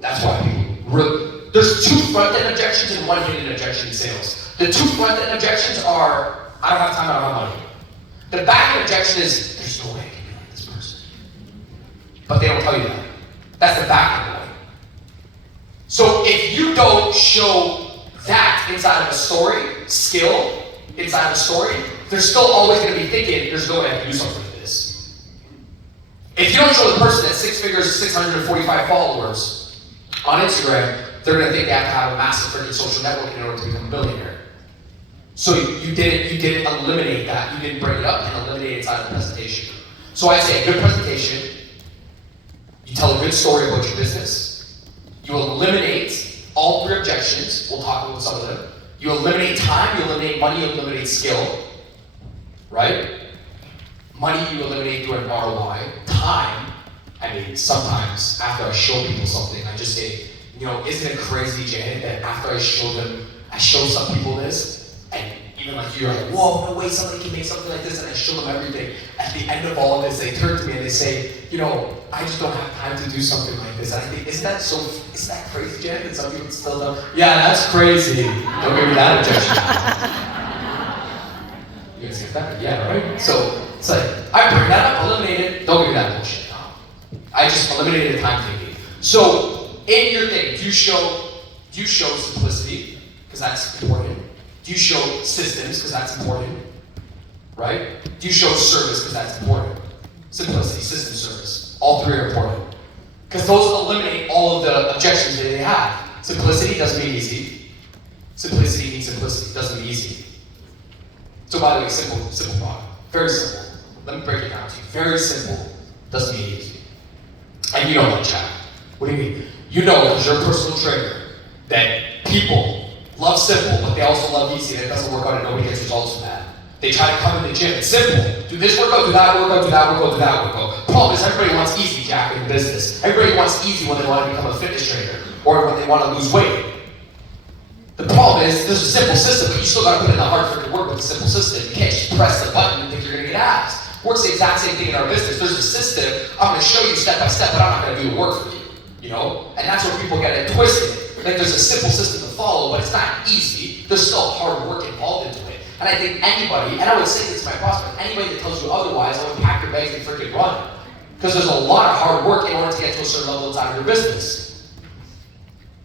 That's why people there's two front-end objections and one hidden objection in sales. The two front-end objections are, I don't have time, I don't have money. The back-end objection is, there's no way I can be like this person. But they don't tell you that. That's the back-end one. So if you don't show that inside of a story, skill, inside of a story, they're still always going to be thinking, there's no way I can do something like this. If you don't show the person that 6 figures, 645 followers on Instagram, they're going to think they have to have a massive freaking social network in order to become a billionaire. So you didn't eliminate that. You didn't bring it up and eliminate it inside of the presentation. So I say a good presentation, you tell a good story about your business, you eliminate all 3 objections, we'll talk about some of them. You eliminate time, you eliminate money, you eliminate skill, right? Money you eliminate through an ROI. Time, I mean, sometimes after I show people something, I just say, you know, isn't it crazy, Janet, that after I show some people this, and even like you're like, whoa, no way somebody can make something like this, and I show them everything. At the end of all of this, they turn to me and they say, you know, I just don't have time to do something like this. And I think, isn't that crazy, Janet, that some people still don't? Yeah, that's crazy. Don't give me that objection. You guys get that? Yeah, right? So, it's like, I bring that up, eliminate it, don't give me that bullshit. I just eliminated the time thinking. So, in your thing, do you show simplicity? Because that's important. Do you show systems? Because that's important. Right? Do you show service? Because that's important. Simplicity, system, service. All 3 are important. Because those eliminate all of the objections that they have. Simplicity doesn't mean easy. Simplicity means simplicity, doesn't mean easy. So by the way, simple product. Very simple. Let me break it down to you. Very simple, doesn't mean easy. And you know that, Chad. What do you mean? You know, because you're a personal trainer, that people love simple, but they also love easy, and it doesn't work out and nobody gets results from that. They try to come in the gym, it's simple. Do this workout, do that workout, do that workout, do that workout. Problem is, everybody wants easy, Jack, in business. Everybody wants easy when they want to become a fitness trainer, or when they want to lose weight. The problem is, there's a simple system, but you still got to put in the hard freaking work with the simple system. You can't just press the button and think you're going to get abs. Works the exact same thing in our business. There's a system, I'm going to show you step by step, but I'm not going to do the work for you. You know? And that's where people get it twisted. Like there's a simple system to follow, but it's not easy. There's still hard work involved into it. And I think anybody, and I would say this to my prospect, anybody that tells you otherwise, I would pack your bags and freaking run. Because there's a lot of hard work in order to get to a certain level inside of your business.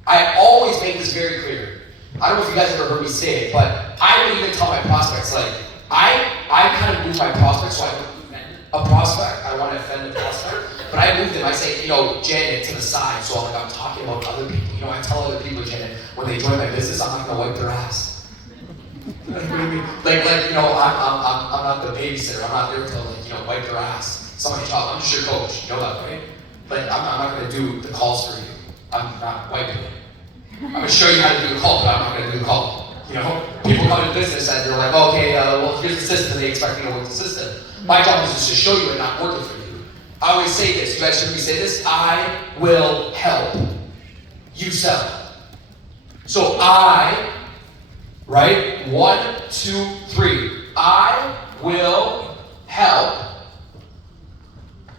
I always make this very clear. I don't know if you guys ever heard me say it, but I would even tell my prospects, like, I kind of move my prospects so I don't offend a prospect. I don't want to offend a prospect. But I move them, I say, you know, Janet, to the side, so I'm talking about other people. You know, I tell other people, Janet, when they join my business, I'm not gonna wipe their ass. Like, what do you mean? Like, you know, I'm not the babysitter. I'm not there to, like, you know, wipe their ass. Somebody's child, I'm just your coach. You know that, right? Like, I'm not gonna do the calls for you. I'm not wiping it. I'm gonna show you how to do a call, but I'm not gonna do the call. You know, people come into business and they're like, okay, well, here's the system, and they expect me to work the system. My job is just to show you and not work it for you. I always say this, you guys heard me say this, I will help you sell. So right? 1, 2, 3. I will help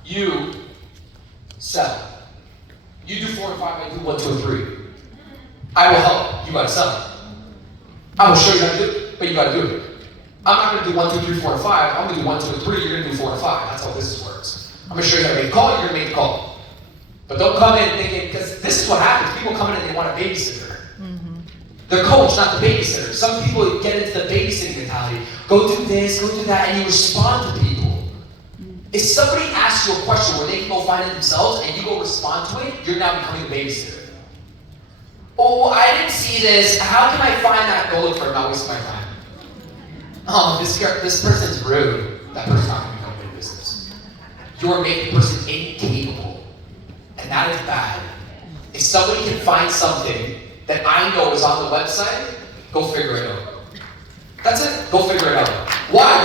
you sell. You do 4 and 5, I do 1, 2, and 3. I will help, you gotta sell. I will show you how to do it, but you gotta do it. I'm not gonna do 1, 2, 3, 4, and 5. I'm gonna do 1, 2, and 3, you're gonna do 4 and 5. That's how business works. I'm gonna show you how to make a call, you're gonna make the call. But don't come in thinking, because this is what happens. People come in and they want a babysitter. Mm-hmm. They're coach, not the babysitter. Some people get into the babysitting mentality. Go do this, go do that, and you respond to people. Mm-hmm. If somebody asks you a question where they can go find it themselves and you go respond to it, you're now becoming a babysitter. Oh, I didn't see this. How can I find that? Go look for it, not waste my time. Oh, this person's rude. That person's not going to become a good business. You're making the person incapable. And that is bad. If somebody can find something that I know is on the website, go figure it out. That's it. Go figure it out. Why?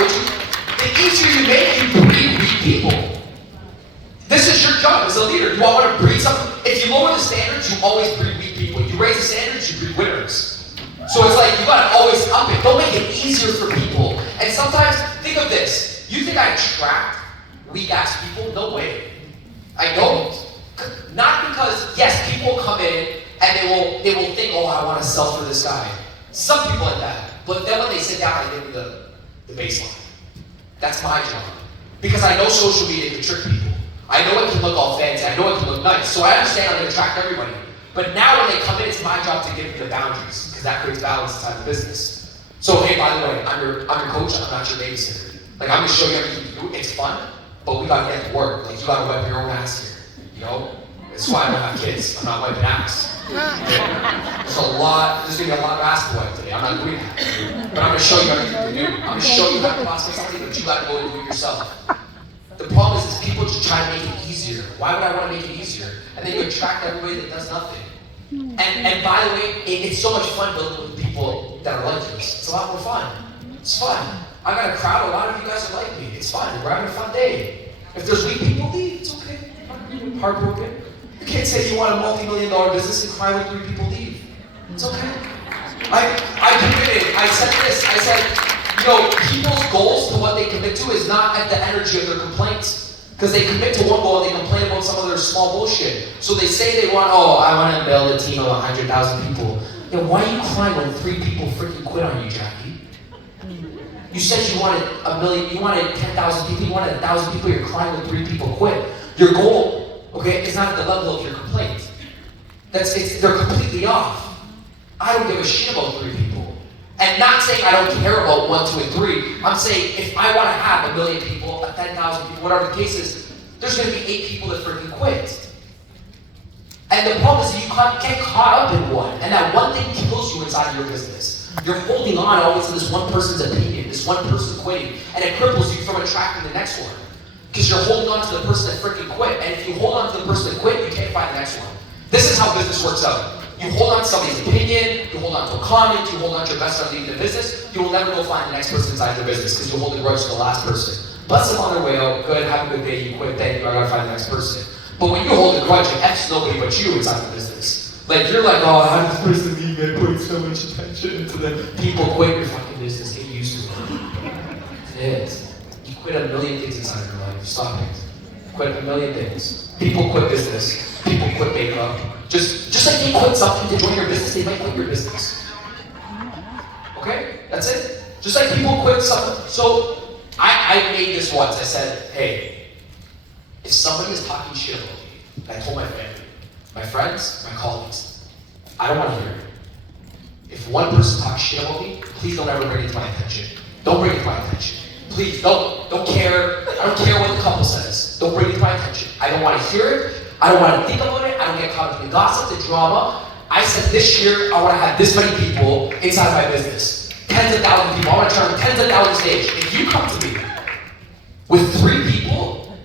The easier you make, you breed weak people. This is your job as a leader. Do I want to breed something? If you lower the standards, you always breed weak people. You raise the standards, you breed winners. So it's like, you gotta always up it. Don't make it easier for people. And sometimes, think of this. You think I attract weak-ass people? No way. I don't. Not because, yes, people come in and they will think, oh, I want to sell for this guy. Some people like that, but then when they sit down, I give them the baseline. That's my job. Because I know social media can trick people. I know it can look all fancy. I know it can look nice. So I understand I'm going to attract everybody. But now when they come in, it's my job to give them the boundaries, because that creates balance inside the business. So hey, by the way, I'm your coach. I'm not your babysitter. Like, I'm going to show you everything you do. It's fun, but we got to get to work. Like, you got to wipe your own ass here. You know? That's why I don't have kids. I'm not wiping ass. There's going to be a lot of ass to wipe today. I'm not doing that. But I'm going to show you everything you do. I'm going to show you how to prospect something, but you got to go and do it yourself. The problem is people just try to make it easier. Why would I want to make it easier? And then you attract everybody that does nothing. And by the way, it's so much fun building with people that are like this. It's a lot more fun. It's fun. I got a crowd, a lot of you guys are like me. It's fun. We're having a fun day. If there's weak people, leave. It's okay. Heartbroken. You can't say you want a multi-million-dollar business and cry when 3 people leave. It's okay. I committed. I said this. I said, you know, people's goals to what they commit to is not at the energy of their complaints. Because they commit to one goal and they complain about some of their small bullshit. So they say they want, oh, I want to build a team of 100,000 people. Yeah, why are you crying when 3 people freaking quit on you, Jackie? You said you wanted 1 million, you wanted 10,000 people, you wanted 1,000 people, you're crying when 3 people quit. Your goal, okay, is not at the level of your complaint. They're completely off. I don't give a shit about 3 people. And not saying I don't care about 1, 2, and 3. I'm saying if I want to have 1 million people, 10,000 people, whatever the case is, there's going to be 8 people that freaking quit. And the problem is that you can't get caught up in one. And that one thing kills you inside your business. You're holding on always to this one person's opinion, this one person quitting, and it cripples you from attracting the next one. Because you're holding on to the person that freaking quit. And if you hold on to the person that quit, you can't find the next one. This is how business works out. You hold on to somebody's opinion, you hold on to a comment, you hold on to your best friend leaving the business, you will never go find the next person inside your business because you'll hold a grudge to the last person. Bless them on their way out, good, have a good day, you quit, thank you, I gotta find the next person. But when you hold a grudge, it F's nobody but you inside the business. Like, you're like, oh, how does this person leave? I put so much attention into them. People quit your fucking business, get used to it. It is. You quit 1 million things inside your life, stop it. Quit 1 million things. People quit business, people quit makeup. Just like you quit something to join your business, they might quit your business. Okay? That's it. Just like people quit something. So I made this once. I said, hey, if somebody is talking shit about me, and I told my family, my friends, my colleagues, I don't want to hear it. If one person talks shit about me, please don't ever bring it to my attention. Don't bring it to my attention. Please don't care. I don't care what the couple says. Don't bring it to my attention. I don't want to hear it. I don't want to think about it. I don't get caught up in the gossip, the drama. I said this year, I want to have this many people inside my business. Tens of thousands of people. I want to turn tens of thousands stage. If you come to me with 3 people,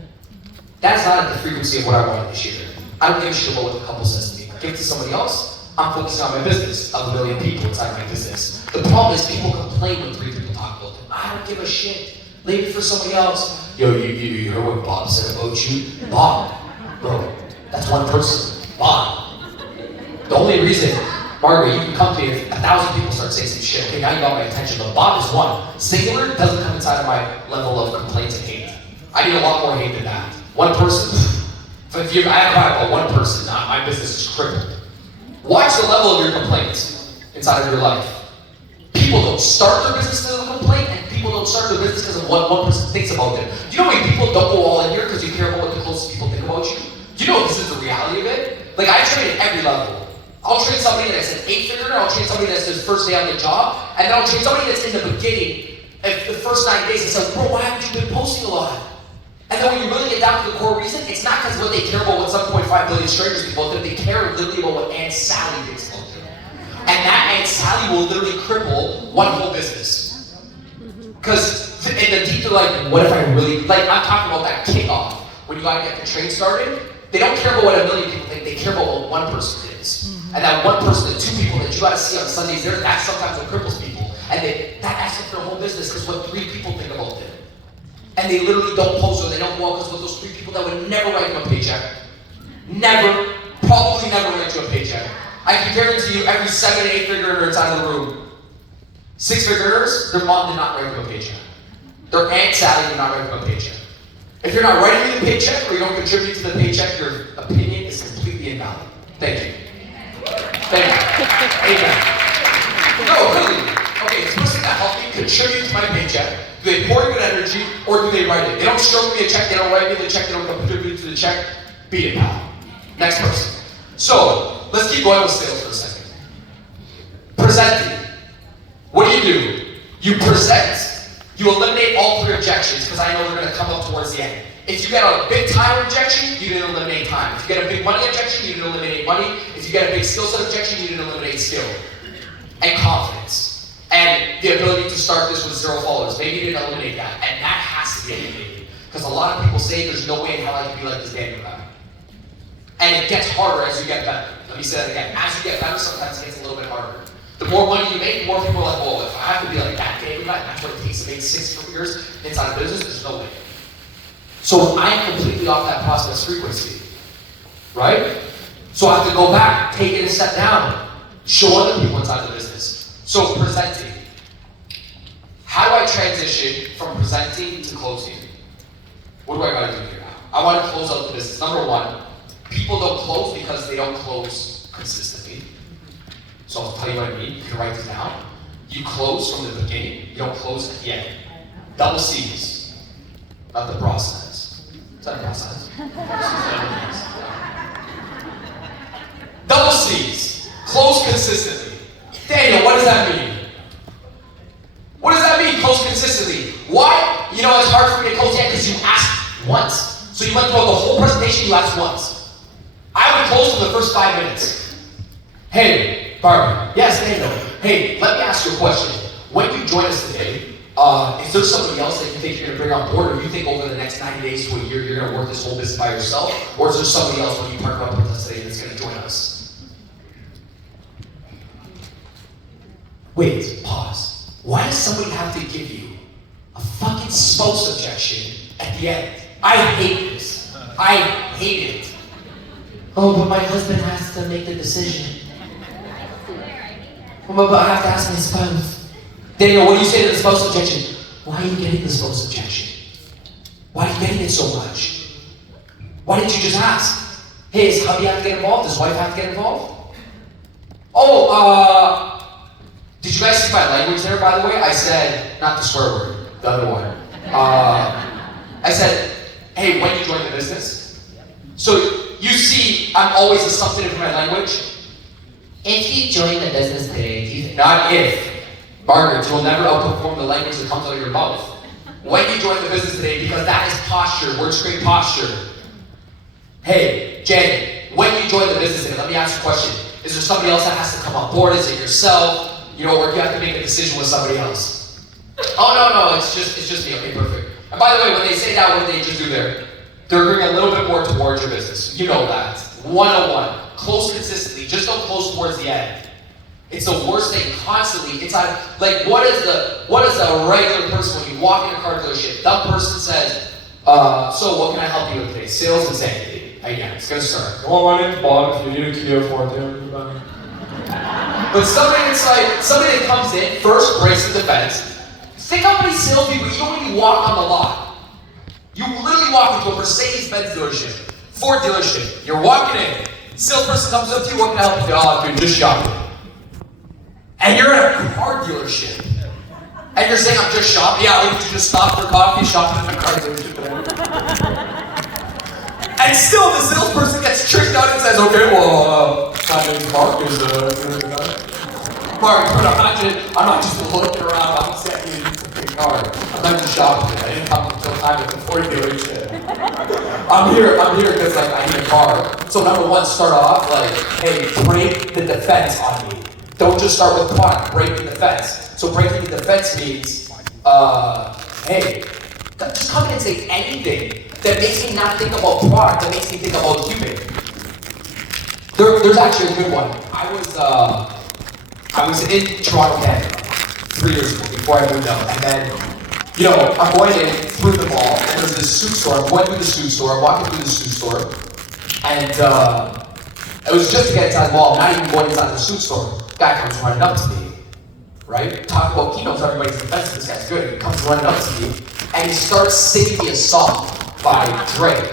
that's not at the frequency of what I wanted this year. I don't give a shit about what the couple says to me. Give it to somebody else. I'm focusing on my business of 1 million people inside my business. The problem is people complain when 3 people talk about them. I don't give a shit. Leave it for somebody else. Yo, you heard what Bob said about you? Bob, bro. That's one person. Bob. The only reason, Margaret, you can come to me if 1,000 people start saying some shit. Okay, now you got my attention, but Bob is one. Singular doesn't come inside of my level of complaints and hate. I need a lot more hate than that. One person. If I have about one person, my business is crippled. Watch the level of your complaints inside of your life. People don't start their business because of a complaint, and people don't start their business because of what one person thinks about them. Do you know how many people don't go all in here because you care about what the closest people think about you? Do you know this is the reality of it? Like, I train at every level. I'll train somebody that's an 8-figure, I'll train somebody that's his first day on the job, and then I'll train somebody that's in the beginning, the first 9 days, and say, bro, why haven't you been posting a lot? And then when you really get down to the core reason, it's not because what they care about what 7.5 billion strangers think about them, they care literally about what Aunt Sally thinks about them. And that Aunt Sally will literally cripple one whole business. Because in the deep, they're like, what if I really, like, I'm talking about that kickoff, when you gotta get the train started. They don't care about what 1 million people think, they care about what one person is. And that one person, the 2 people that you gotta see on Sundays, that's sometimes what cripples people. And that acts up their whole business because what 3 people think about them. And they literally don't post or they don't go out because with those 3 people that would never write you a paycheck. Never, probably never write you a paycheck. I can guarantee you every 7 and 8-figure earner inside of the room, 6-figure earners, their mom did not write them a paycheck. Their Aunt Sally did not write them a paycheck. If you're not writing me the paycheck or you don't contribute to the paycheck, your opinion is completely invalid. Thank you. Amen. No, really. Okay, it's person that helped me contribute to my paycheck. Do they pour good energy or do they write it? They don't stroke me a check, they don't write me the check, they don't contribute to the check. Beat it, pal. Next person. So, let's keep going with sales for a second. Presenting. What do? You present, you eliminate all 3 objections because I know they're going to come up towards the end. If you get a big time objection, you didn't eliminate time. If you get a big money objection, you didn't eliminate money. If you get a big skill set objection, you didn't eliminate skill. And confidence. And the ability to start this with 0 followers. Maybe you didn't eliminate that. And that has to be eliminated. Because a lot of people say there's no way in hell I can be like this Daniel guy. And it gets harder as you get better. Let me say that again. As you get better, sometimes it gets a little bit harder. The more money you make, the more people are like, well, if I have to be like that Daniel guy, that's what it takes to make 6 figures inside a business, there's no way. So I'm completely off that prospect's frequency, right? So I have to go back, take it a step down, show other people inside the business. So presenting. How do I transition from presenting to closing? What do I gotta do here now? I want to close out the business. Number 1, people don't close because they don't close consistently. So I'll tell you what I mean. You can write this down. You close from the beginning. You don't close at the end. Double C's, not the process. Is that a process? Double C's. Close consistently. Daniel, what does that mean? What does that mean, close consistently? Why? You know, it's hard for me to close yet because you asked once. So you went through the whole presentation, you asked once. I would close for the first 5 minutes. Hey, Barbie. Yes, Daniel. Hey, let me ask you a question. When you join us today, is there somebody else that you think you're going to bring on board, or you think over the next 90 days to a year you're going to work this whole business by yourself, or is there somebody else when you partner up with us today that's going to join us? Wait, pause. Why does somebody have to give you a fucking spouse objection at the end? I hate this. I hate it. Oh, but my husband has to make the decision. But I have to ask my spouse. Daniel, what do you say to the spouse objection? Why are you getting the spouse objection? Why are you getting it so much? Why didn't you just ask? Hey, does hubby have to get involved? Does wife have to get involved? Oh, did you guys see my language there, by the way? I said, not the swear word, the other one. I said, hey, when you join the business. So you see, I'm always assumptive in my language. If you join the business today, not if. Margaret, you'll never outperform the language that comes out of your mouth. When you join the business today, because that is posture. Words create posture. Hey, Janet, when you join the business today, let me ask you a question. Is there somebody else that has to come on board? Is it yourself? You know, or do you have to make a decision with somebody else? Oh, no, it's just me. Okay, perfect. And by the way, when they say that, what do they just do there? They're bringing a little bit more towards your business. You know that. 101. Close consistently. Just don't close towards the end. It's the worst thing constantly. It's like what is a regular person when you walk in a car dealership? That person says, so what can I help you with today? Sales insanity. Again, it's gonna start. Well, my name's Bob. If you need a Kia Forte, but somebody that comes in first breaks the defense. Think how many salespeople you don't even walk on the lot. You literally walk into a Mercedes-Benz dealership, Ford dealership. You're walking in. Salesperson comes up to you. What can I help you? Oh, dude, just shopping. And you're at a car dealership. And you're saying, I'm just shopping. Yeah, we just stopped for coffee, shopping at the car dealership. And still, the salesperson gets tricked out and says, okay, well, my name's Mark is Mark, but I'm not just looking around. I'm saying you need a big car. I'm not just shopping. I didn't come until time at the Ford dealership. I'm here because I need a car. So number 1, start off hey, break the defense on me. Don't just start with product, break the defense. So breaking the defense means, hey, just come in and say anything that makes me not think about product, that makes me think about human. There's actually a good one. I was in Toronto, Canada, 3 years ago before I moved out, and then, I'm going in through the mall, and there's this suit store. I'm going through the suit store, I'm walking through the suit store, and it was just to get inside the mall, not even going inside the suit store. Guy comes running up to me, right? Talk about keynotes, everybody's defensive, this guy's good. He comes running up to me, and he starts singing me a song by Drake.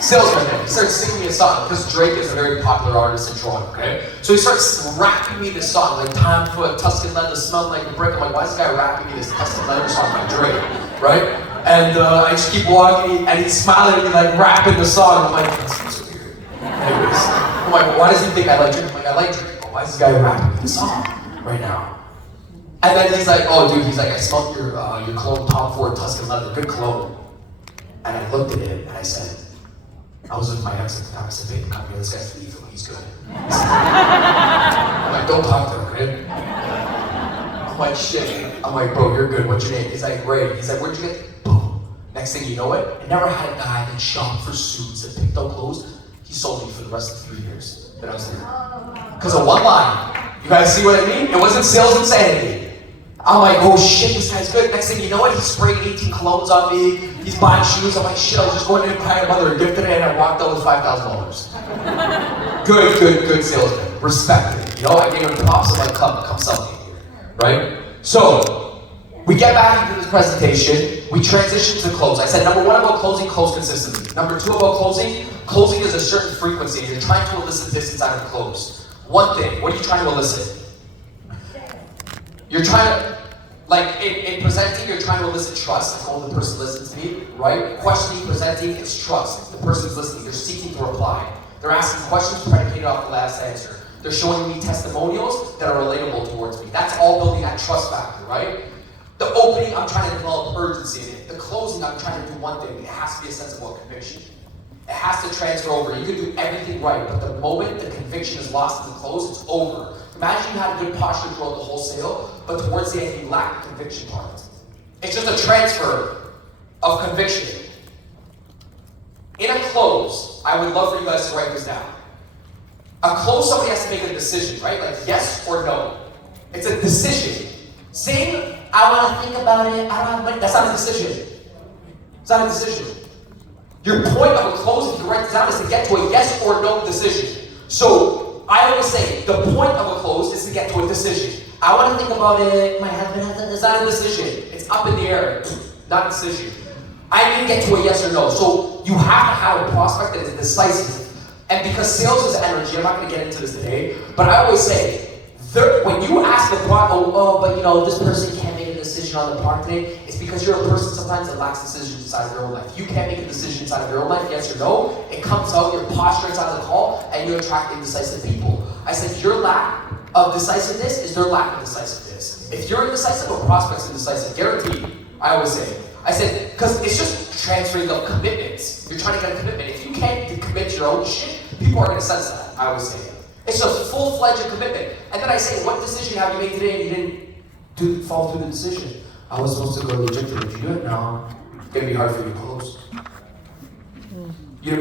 Salesman, man. He starts singing me a song because Drake is a very popular artist in Toronto, okay? So he starts rapping me this song, like time for a Tuscan leather, smell like a brick. I'm like, why is this guy rapping me this Tuscan leather song by Drake, right? And I just keep walking, and he's smiling at me like rapping the song. I'm like, this is weird. Anyways, I'm like, why does he think I like Drake? I'm like, I like Drake, but why is this guy rapping me the song right now? And then he's like, oh dude, he's like, I smelled your cologne, Tom Ford Tuscan leather, good cologne. And I looked at it and I said, I was with my ex at the time. I said, babe, come here, this guy's lethal, he's good. I'm like, don't talk to him, okay? I'm like, shit. I'm like, bro, you're good. What's your name? He's like, Ray. He's like, where'd you get? Boom. Next thing you know it, I never had a guy that shopped for suits and picked out clothes. He sold me for the rest of 3 years that I was there. Because of one line. You guys see what I mean? It wasn't sales insanity. I'm like, oh shit, this guy's good. Next thing you know what, he's spraying 18 colognes on me. He's buying shoes. I'm like, shit, I was just going in to buy a mother a gift today and I walked out with $5,000. Good salesman. Respected. You know, I gave him props. I'm like, come sell me here. Right? So, we get back into this presentation. We transition to close. I said, number one about closing, close consistently. Number two about closing is a certain frequency. You're trying to elicit this inside of a close. One thing, what are you trying to elicit? You're trying to, like in presenting, you're trying to elicit trust. Like, oh, the person listens to me, right? Questioning, presenting is trust. The person's listening. They're seeking to reply. They're asking questions predicated off the last answer. They're showing me testimonials that are relatable towards me. That's all building that trust factor, right? The opening, I'm trying to develop urgency in it. The closing, I'm trying to do one thing. It has to be a sense of what? Conviction. It has to transfer over. You can do everything right, but the moment the conviction is lost in the close, it's over. Imagine you had a good posture throughout the whole sale, but towards the end you lack the conviction part. It's just a transfer of conviction. In a close, I would love for you guys to write this down. A close, somebody has to make a decision, right? Like yes or no. It's a decision. Saying, I want to think about it, I don't have money, that's not a decision. It's not a decision. Your point of a close, if you write this down, is to get to a yes or no decision. So, I always say, the point of a close is to get to a decision. I want to think about it, my husband has it, it's not a decision. It's up in the air, not a decision. I need to get to a yes or no. So, you have to have a prospect that is decisive. And because sales is energy, I'm not going to get into this today, but I always say, when you ask the product, but you know, this person can't make a decision on the product today, it's because you're a person sometimes that lacks decisions inside of your own life. You can't make a decision inside of your own life, yes or no. It comes out, your posture inside of the call, and you attract indecisive people. I said, your lack of decisiveness is their lack of decisiveness. If you're indecisive, a prospect's indecisive, guaranteed. I always say. I said, because it's just transferring of commitments. You're trying to get a commitment. If you can't commit to your own shit, people are going to sense that, I always say. It's a full-fledged commitment. And then I say, what decision have you made today and you didn't follow through the decision? I was supposed to go to the gym today. Did you do it? No. It's going to be hard for you to close. You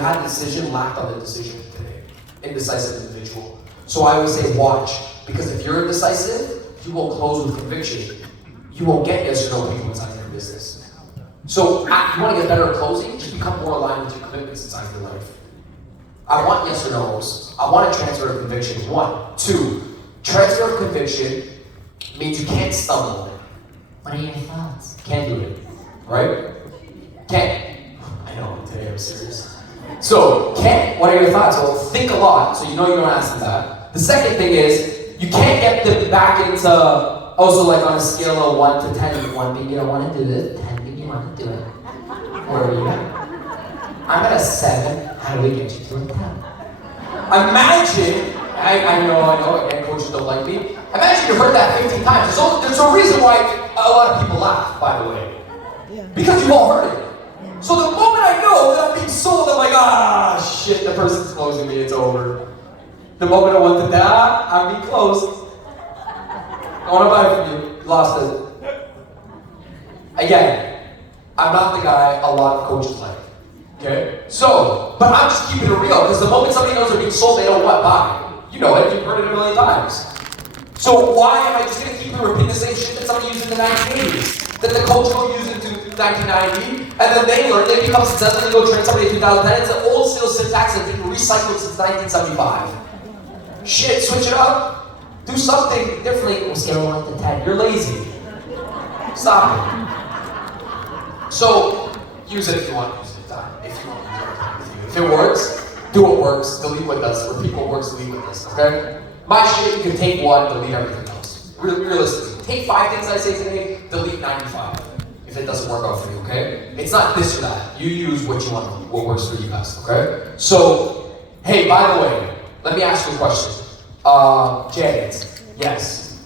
had a decision, lacked on the decision today. Indecisive individual. So I always say, watch. Because if you're indecisive, you won't close with conviction. You won't get yes or no people inside your business. So you want to get better at closing? Just become more aligned with your commitments inside your life. I want yes or no's. I want a transfer of conviction. 1. 2. Transfer of conviction means you can't stumble. What are your thoughts? Can't do it. Right? Can't. I know, today I'm serious. So, can't. What are your thoughts? Well, think a lot, so you know you don't ask them that. The second thing is, you can't get them back into, also like on a scale of 1 to 10, 1 being you don't want to do this, 10 being you want to do it. Where are you at? I'm at a 7. How do we get you to a 10? Imagine, I know, again, coaches don't like me. Imagine you heard that 15 times. There's a reason why a lot of people laugh, by the way. Yeah. Because you've all heard it. Yeah. So the moment I know that I'm being sold, I'm like, shit, the person's closing me, it's over. The moment I want to die, I'm being closed. I want to buy from you. Lost it. Again, I'm not the guy a lot of coaches like. Okay? So, but I'm just keeping it real, because the moment somebody knows they're being sold, they don't want buy. You know it, you've heard it a million times. So why am I just going to keep repeating the same shit that somebody used in the 1980s? That the coach will use in 1990, and then they learn, they become successful, they go train somebody in 2010. It's an old sales syntax that's been recycled since 1975. Shit, switch it up. Do something differently. We'll scale 1 to 10. You're lazy. Stop it. So, use it if you want to use it. If you want. If it works, do what works, delete what doesn't. Repeat what works, delete what doesn't, okay? My shit, you can take one, delete everything else. Realistically, take 5 things I say today, delete 95. If it doesn't work out for you, okay? It's not this or that. You use what you want, what works for you best, okay? So, hey, by the way, let me ask you a question. Janet, yes.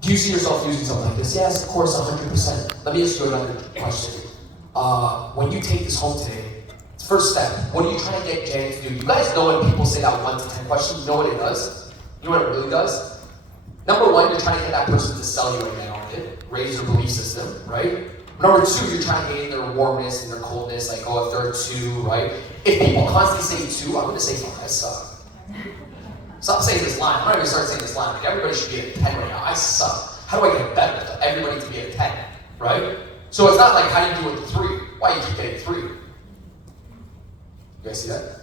Do you see yourself using something like this? Yes, of course, 100%. Let me ask you another question. When you take this home today, first step, what are you trying to get Janet to do? You guys know when people say that 1 to 10 question, you know what it does? You know what it really does? Number 1, you're trying to get that person to sell you again on it, raise their belief system, right? Number 2, you're trying to gain their warmness and their coldness, like, oh, if they're a 2, right? If people constantly say 2, I'm gonna say, fuck, I suck. Stop saying this line. I'm not even start saying this line. Like, everybody should be at a 10 right now. I suck. How do I get better to everybody to be at a 10, right? So it's not like how do you do it with 3? Why you keep getting 3? You guys see that?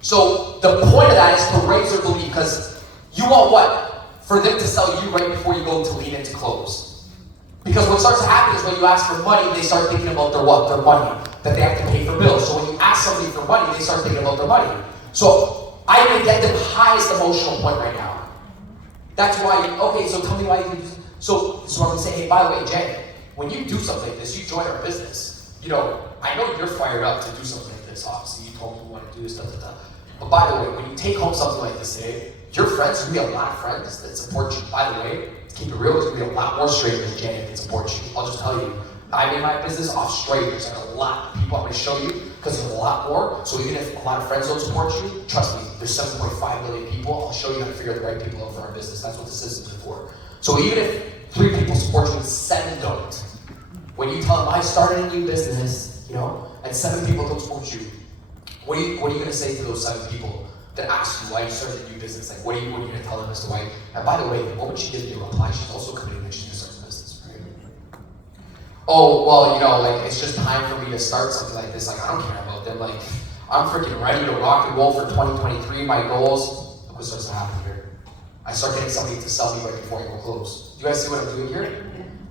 So the point of that is to raise their belief, because you want what? For them to sell you right before you go to lean into close. Because what starts to happen is when you ask for money, they start thinking about their what? Their money, that they have to pay for bills. So when you ask somebody for money, they start thinking about their money. So I'm gonna get them highest emotional point right now. That's why, okay, so tell me why you do this. So this is what I'm gonna say, hey, by the way, Janet, when you do something like this, you join our business. You know, I know you're fired up to do something like this, obviously. You told me you want to do this, da, da, da. But by the way, when you take home something like this today, your friends, there's gonna be a lot of friends that support you. By the way, to keep it real, there's gonna be a lot more strangers than Janet that support you. I'll just tell you, I made my business off strangers, like a lot of people I'm gonna show you, because there's a lot more. So even if a lot of friends don't support you, trust me, there's 7.5 million people. I'll show you how to figure the right people out for our business. That's what the system's for. So even if 3 people support you and 7 don't, when you tell them I started a new business, you know, and 7 people don't support you, what are you gonna say to those 7 people that ask you why you started a new business? Like, what are you gonna tell them as to why? And by the way, the moment she gives me a reply, she's also committing that she's gonna start a business, right? Oh, well, you know, like, it's just time for me to start something like this. Like, I don't care about them. Like, I'm freaking ready to rock and roll for 2023. My goals, look what starts to happen here. I start getting somebody to sell me right before I go close. You guys see what I'm doing here?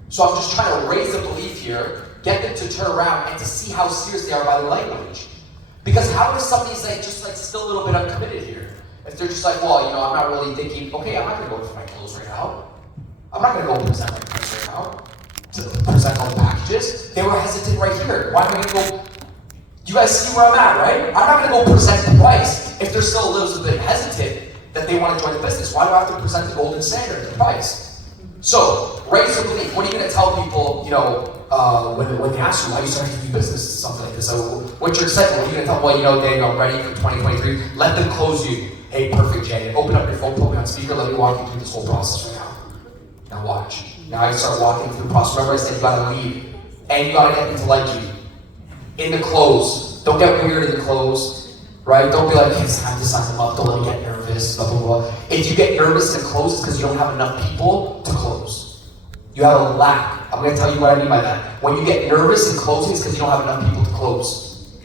So I'm just trying to raise the belief here, get them to turn around and to see how serious they are by the language. Because how if somebody's like, just like still a little bit uncommitted here? If they're just like, well, you know, I'm not really thinking, okay, I'm not gonna go for my clothes right now. I'm not gonna go present my price right now. To present all the packages. They were hesitant right here. Why am I gonna go? You guys see where I'm at, right? I'm not gonna go present the price if they're still a little bit hesitant that they want to join the business. Why do I have to present the golden standard, the price? So, raise your belief. What are you gonna tell people, you know, when they ask you why you started to do business, something like this? So, what's your excitement? What are you gonna tell them? Well, you know, Daniel, I'm ready for 2023. Let them close you. Hey, perfect, Janet. Open up your phone, put me on speaker, let me walk you through this whole process right now. Now watch. Now I start walking through the process. Remember I said you gotta lead, and you gotta get them to like you. In the close. Don't get weird in the close, right? Don't be like, hey, it's time to sign them up, don't let me get nervous, blah, blah, blah. If you get nervous in the close, it's because you don't have enough people to close. You have a lack. I'm gonna tell you what I mean by that. When you get nervous in closing, it's because you don't have enough people to close.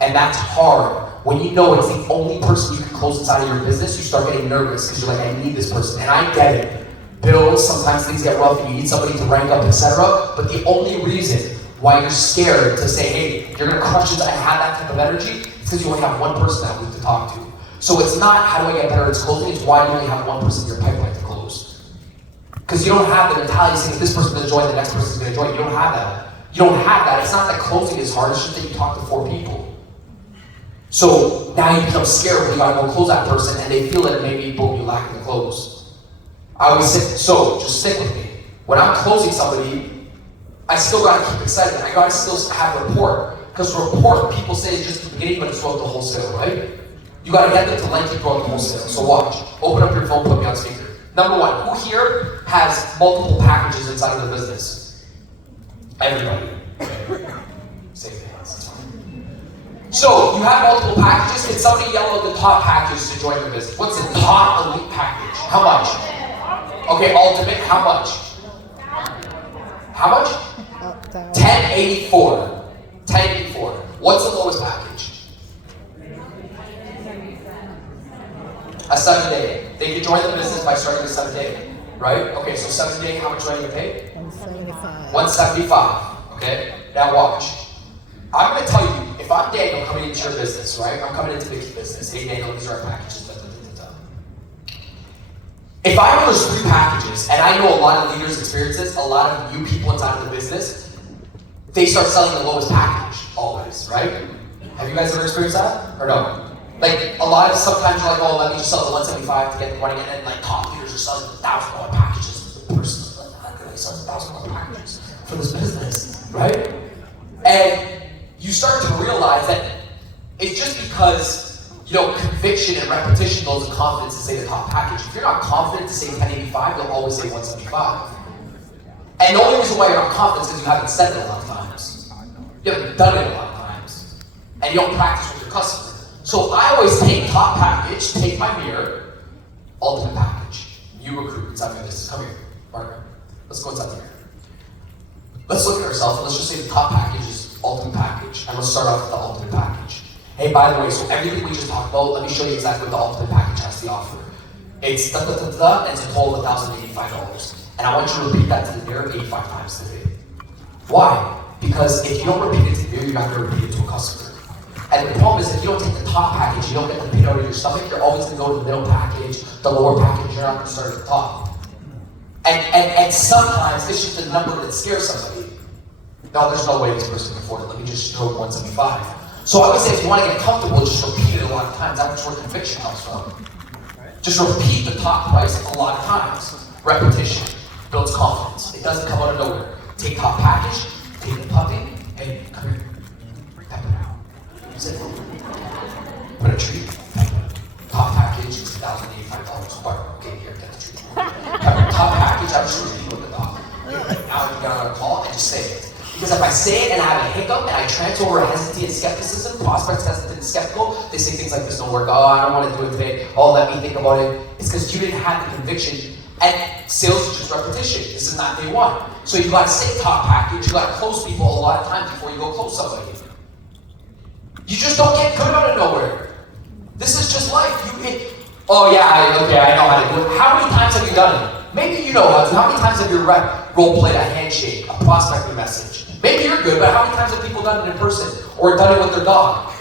And that's hard. When you know it's the only person you can close inside of your business, you start getting nervous because you're like, I need this person. And I get it. Bills, sometimes things get rough and you need somebody to rank up, etc. But the only reason why you're scared to say, hey, you're gonna crush this, I have that type of energy, it's because you only have one person that week to talk to. So it's not how do I get better at closing, it's why you only have one person in your pipeline to close. Because you don't have the mentality saying if this person's gonna join, the next person's gonna join. You don't have that. You don't have that. It's not that closing is hard, it's just that you talk to 4 people. So now you become scared when you gotta go close that person and they feel it and maybe boom, you lack in the close. I always say, so just stick with me. When I'm closing somebody, I still gotta keep excited. I gotta still have rapport. Because rapport, people say is just the beginning, but it's throughout the wholesale, right? You gotta get them to like you throughout the wholesale. So watch. Open up your phone, put me on speaker. Number 1, who here has multiple packages inside of the business? Everybody. Okay. Same thing. That's fine. So you have multiple packages. Can somebody yell out the top package to join the business? What's the top elite package? How much? Okay, ultimate. How much? How much? 1084. 1084. What's the lowest package? A 7-day. They can join the business by starting a 7-day, right? Okay, so 7-day, how much money you pay? 175. 175. Okay, now watch. I'm gonna tell you, if I'm Daniel coming into your business, right? I'm coming into Vicky's business. Hey Daniel, these are our packages. Da, da, da, da, da. If I know there's 3 packages, and I know a lot of leaders experience this, a lot of new people inside of the business, they start selling the lowest package, always, right? Have you guys ever experienced that? Or no? Like, a lot of, sometimes you're like, oh, let me just sell the 175 to get the money, and then like top leaders are selling the $1,000 packages. The person's like, how can I sell $1,000 packages for this business, right? And you start to realize that it's just because, you know, conviction and repetition builds the confidence to say the top package. If you're not confident to say 1085, you'll always say 175. And the only reason why you're not confident is because you haven't said it a lot of times. You haven't done it a lot of times. And you don't practice with your customer. So I always take top package, take my mirror, ultimate package. You recruit inside my business. Come here, partner. Let's go inside the mirror. Let's look at ourselves and let's just say the top package is ultimate package. And let's start off with the ultimate package. Hey, by the way, so everything we just talked about, let me show you exactly what the ultimate package has to offer. It's da da da da, and it's a total of $1,085. And I want you to repeat that to the mirror 85 times today. Why? Because if you don't repeat it to the mirror, you're not going to repeat it to a customer. And the problem is if you don't take the top package, you don't get the pit out of your stomach, you're always going to go to the middle package, the lower package, you're not going to start at the top. And sometimes it's just a number that scares somebody. No, there's no way this person can afford it. Let me just throw 175. So I would say if you want to get comfortable, just repeat it a lot of times. That's where conviction comes from. Just repeat the top price a lot of times. Repetition builds confidence. It doesn't come out of nowhere. Take top package, take the puppy, hey, come here. Pep it out. Sit. Put a treat. Top package is $1,085. Okay, here, get the treat. Top package, I'm just repeating with the dog. Now you got on a call and just say it. Because if I say it and I have a hiccup and I transfer over hesitancy and skepticism, prospects hesitant and skeptical, they say things like this don't work. Oh, I don't want to do it today. Oh, let me think about it. It's because you didn't have the conviction. And sales is just repetition. This is not day one. So you got to say top package. You got to close people a lot of times before you go close somebody. You just don't get good out of nowhere. This is just life. Oh yeah, I know how to do it. How many times have you done it? Maybe you know how to. How many times have you role played a handshake, a prospecting message? Maybe you're good, but how many times have people done it in person or done it with their dog?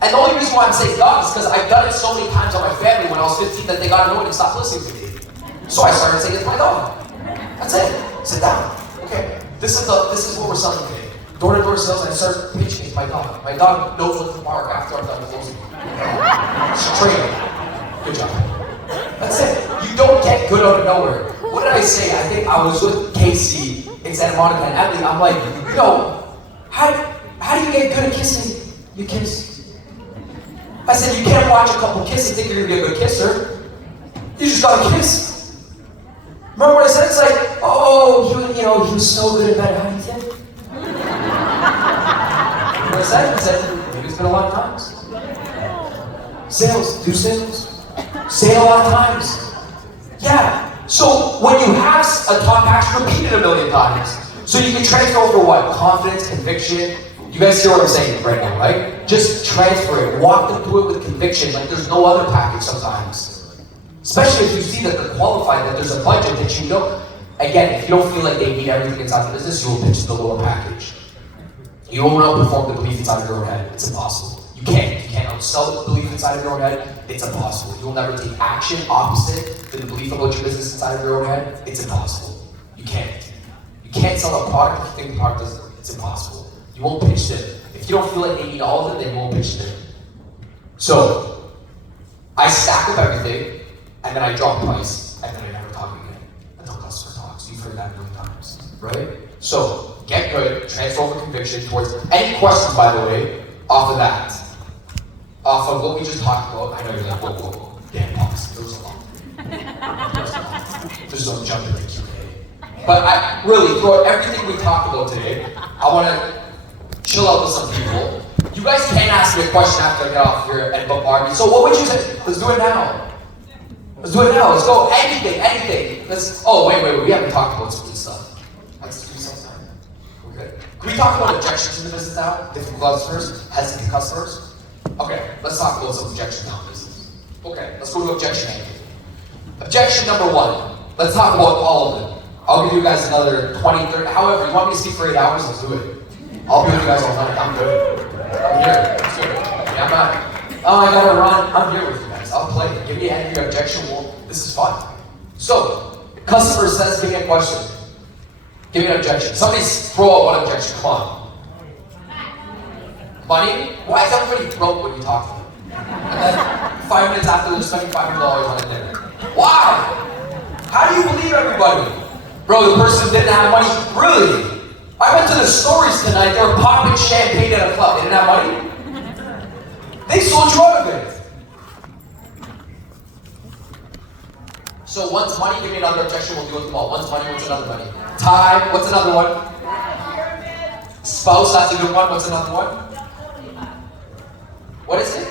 And the only reason why I'm saying dog is because I've done it so many times on my family when I was 15 that they got annoyed and stopped listening to me. So I started saying it's my dog. That's it. Sit down. Okay. This is what we're selling today. Door-to-door sales, I start pitching it to my dog. My dog knows what to bark after I'm done closing. Straight. Good job. That's it. You don't get good out of nowhere. What did I say? I think I was with Casey in Santa Monica and Emily. I'm like, you know, how do you get good at kissing? You kiss. I said, you can't watch a couple kiss and think you're gonna be a good kisser. You just gotta kiss. Remember what I said? It's like, oh, he was so good at bed. How do you think? What I said? I said, maybe it's been a lot of times. Sales, do sales. Say it a lot of times. Yeah. So when you have a top package, repeat it a million times. So you can transfer over what? Confidence, conviction. You guys hear what I'm saying right now, right? Just transfer it. Walk them through it with conviction like there's no other package sometimes. Especially if you see that they're qualified, that there's a budget that you know. Again, if you don't feel like they need everything inside the business, you will pitch the lower package. You won't outperform the belief inside of your own head. It's impossible. You can't. You can't outsell the belief inside of your own head. It's impossible. You will never take action opposite to the belief about your business inside of your own head. It's impossible. You can't. You can't sell a product if you think the product doesn't work. It's impossible. You won't pitch them. If you don't feel like they need all of it, then you won't pitch them. So, I stack up everything, and then I drop price, and then I never talk again until customer talks. You've heard that a million times, right? So, get good, transfer over conviction towards any questions, by the way, off of that. Off of what we just talked about. I know you're like, whoa. Damn, pause. There was a lot. There's no jump in the Q&A. But I really, throughout everything we talked about today, I want to chill out with some people. You guys can't ask me a question after I get off here and bombard me. So what would you say? Let's do it now. Let's do it now. Let's go. Anything. Wait. We haven't talked about some good stuff. Let's do something. We're good. Can we talk about objections in the business now? Different customers, hesitant customers? Okay, let's talk about some objections now in business. Okay, let's go to objection A. Objection number 1. Let's talk about all of them. I'll give you guys another 20, 30, however, you want me to speak for 8 hours? Let's do it. I'll be with you guys all night. I'm good. I'm here. Let's do it. Yeah, I'm not. Oh, I gotta run. I'm here with you guys. I'll play. Give me any objection. Well, this is fun. So, customer says, give me a question. Give me an objection. Somebody throw out one objection. Come on. Money? Why is everybody broke when you talk to them? And then 5 minutes after, they're spending $500 on a dinner. Why? How do you believe everybody? Bro, the person didn't have money. Really? I went to the stories tonight. They were popping champagne at a club. They didn't have money? They sold you out of it. So one's money, give me another objection, we'll deal with them all. One's money, what's another money? Time, what's another one? Spouse, that's a good one. What's another one? What is it?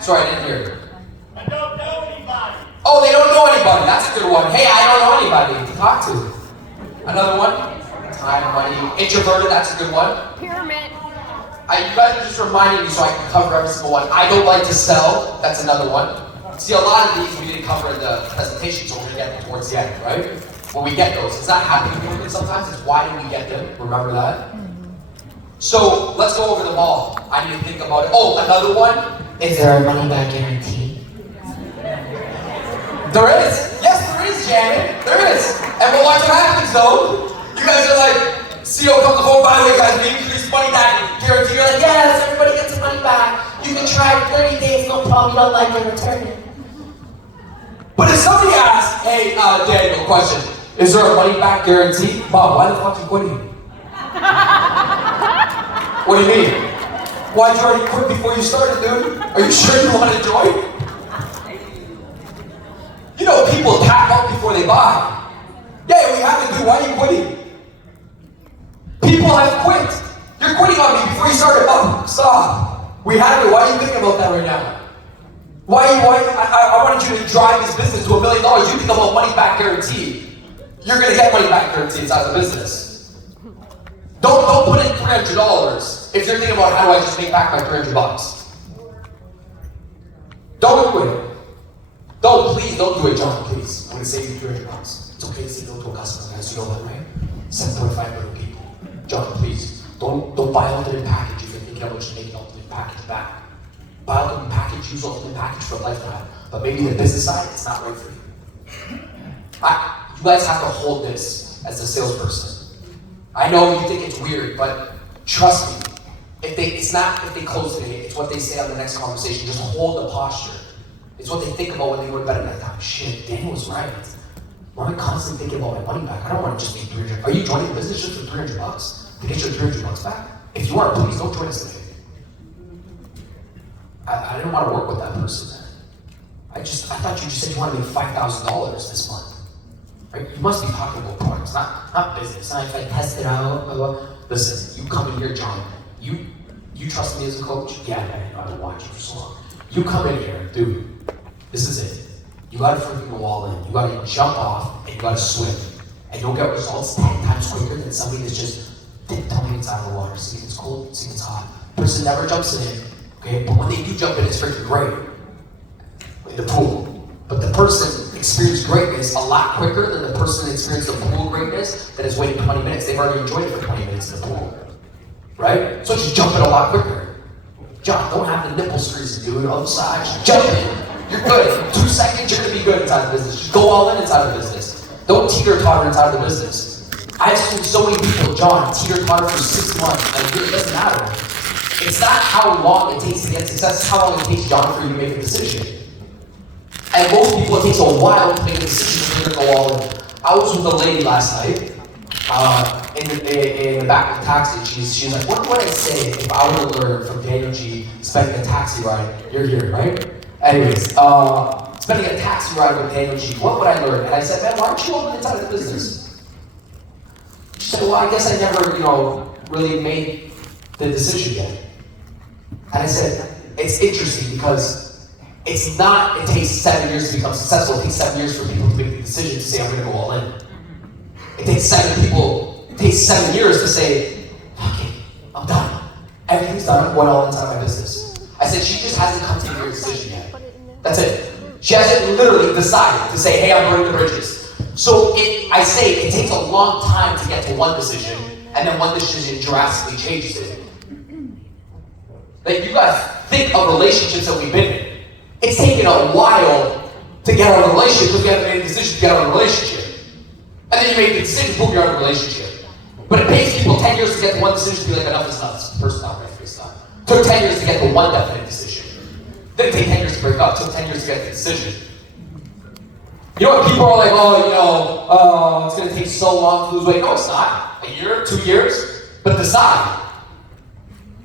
Sorry, I didn't hear it. I don't know anybody. Oh, they don't know anybody. That's a good one. Hey, I don't know anybody to talk to. Another one? Time, money. Introverted, that's a good one. Pyramid. You guys are just reminding me so I can cover every single one. I don't like to sell, that's another one. See, a lot of these we didn't cover in the presentation, so we're going to get them towards the end, right? When we get those. It's not happening to people sometimes, it's why did we get them? Remember that? So, let's go over them all. I need to think about it. Oh, another one. Is there a money back guarantee? There is. Yes, there is, Janet. There is. And we'll watch what happens, though. You guys are like, CEO comes home, by the way, guys, we increased money back guarantee. You're like, yes, everybody gets their money back. You can try 30 days, no problem, you don't like it, return it. But if somebody asks, hey, Daniel, question, is there a money back guarantee? Bob, why the fuck are you quitting? What do you mean? Why'd you already quit before you started, dude? Are you sure you want to join? You know, people pack up before they buy. Yeah, we have to do, why are you quitting? People have quit. You're quitting on me before you started. Oh, stop. We have to. Why are you thinking about that right now? I wanted you to drive this business to $1 million. You think about money back guarantee. You're going to get money back guarantee inside the business. Don't put in $300 if you're thinking about how do I just make back my $300. Don't quit. Please don't do it, John, please. I'm going to save you $300. It's okay to say no to a customer, guys. You know that, right? 7.5 million people. John, please, don't buy ultimate package if you're thinking about just making ultimate package back. Buy ultimate package, use ultimate package for a lifetime. But maybe the business side, it's not right for you. You guys have to hold this as a salesperson. I know you think it's weird, but trust me, it's not if they close today, it's what they say on the next conversation. Just hold the posture. It's what they think about when they go to bed at night. Shit, Daniel was right. Why am I constantly thinking about my money back? I don't want to just make 300. Are you joining the business just for $300 to get your $300 back? If you are, please don't join us today. I didn't want to work with that person. I thought you just said you wanted to make $5,000 this month. Right? You must be talking about products, not business. Not if I test it out. Listen, you come in here, John. You trust me as a coach? Yeah, I've been watching for so long. You come in here, dude. This is it. You gotta freaking go all in. You gotta jump off and you gotta swim. And you'll get results 10 times quicker than somebody that's just tiptoeing inside the water. See if it's cold, see if it's hot. Person never jumps in, okay? But when they do jump in, it's freaking great. In the pool. But the person experienced greatness a lot quicker than the person that experienced the pool greatness that has waited 20 minutes. They've already enjoyed it for 20 minutes in the pool. Right? So just jump in a lot quicker. John, don't have the nipple squeeze to do it on the side. Just jump in. You're good. In 2 seconds, you're gonna be good inside the business. Just go all in inside the business. Don't teeter-totter inside the business. I've seen so many people, John, teeter-totter for 6 months, and it doesn't matter. It's not how long it takes to get success, it's how long it takes, John, for you to make a decision. And most people, it takes a while to make a decision to go all in. I was with a lady last night, in the back of the taxi. She's like, what would I say if I were to learn from Daniel G spending a taxi ride? You're here, right? Anyways, spending a taxi ride with Daniel G, what would I learn? And I said, man, why aren't you all inside the business? She said, well, I guess I never, really made the decision yet. And I said, it's interesting because it's not, it takes 7 years to become successful. It takes 7 years for people to make the decision to say, I'm gonna go all in. It takes 7 years to say, fuck it, I'm done. Everything's done, I'm going all inside my business. I said, she just hasn't come to your decision yet. That's it. She hasn't literally decided to say, hey, I'm burning the bridges. So I say it takes a long time to get to one decision, and then one decision drastically changes it. Like, you guys think of relationships that we've been in. It's taken a while to get out of a relationship because we haven't made a decision to get out of a relationship. And then you make the decision, boom, you're out of a relationship. But it takes people 10 years to get to one decision to be like, enough is enough, this person not right for me, stop. Took 10 years to get to one definite decision. Didn't take 10 years to break up, took 10 years to get the decision. You know what, people are like, oh, it's gonna take so long to lose weight. No, it's not. A year, 2 years, but decide.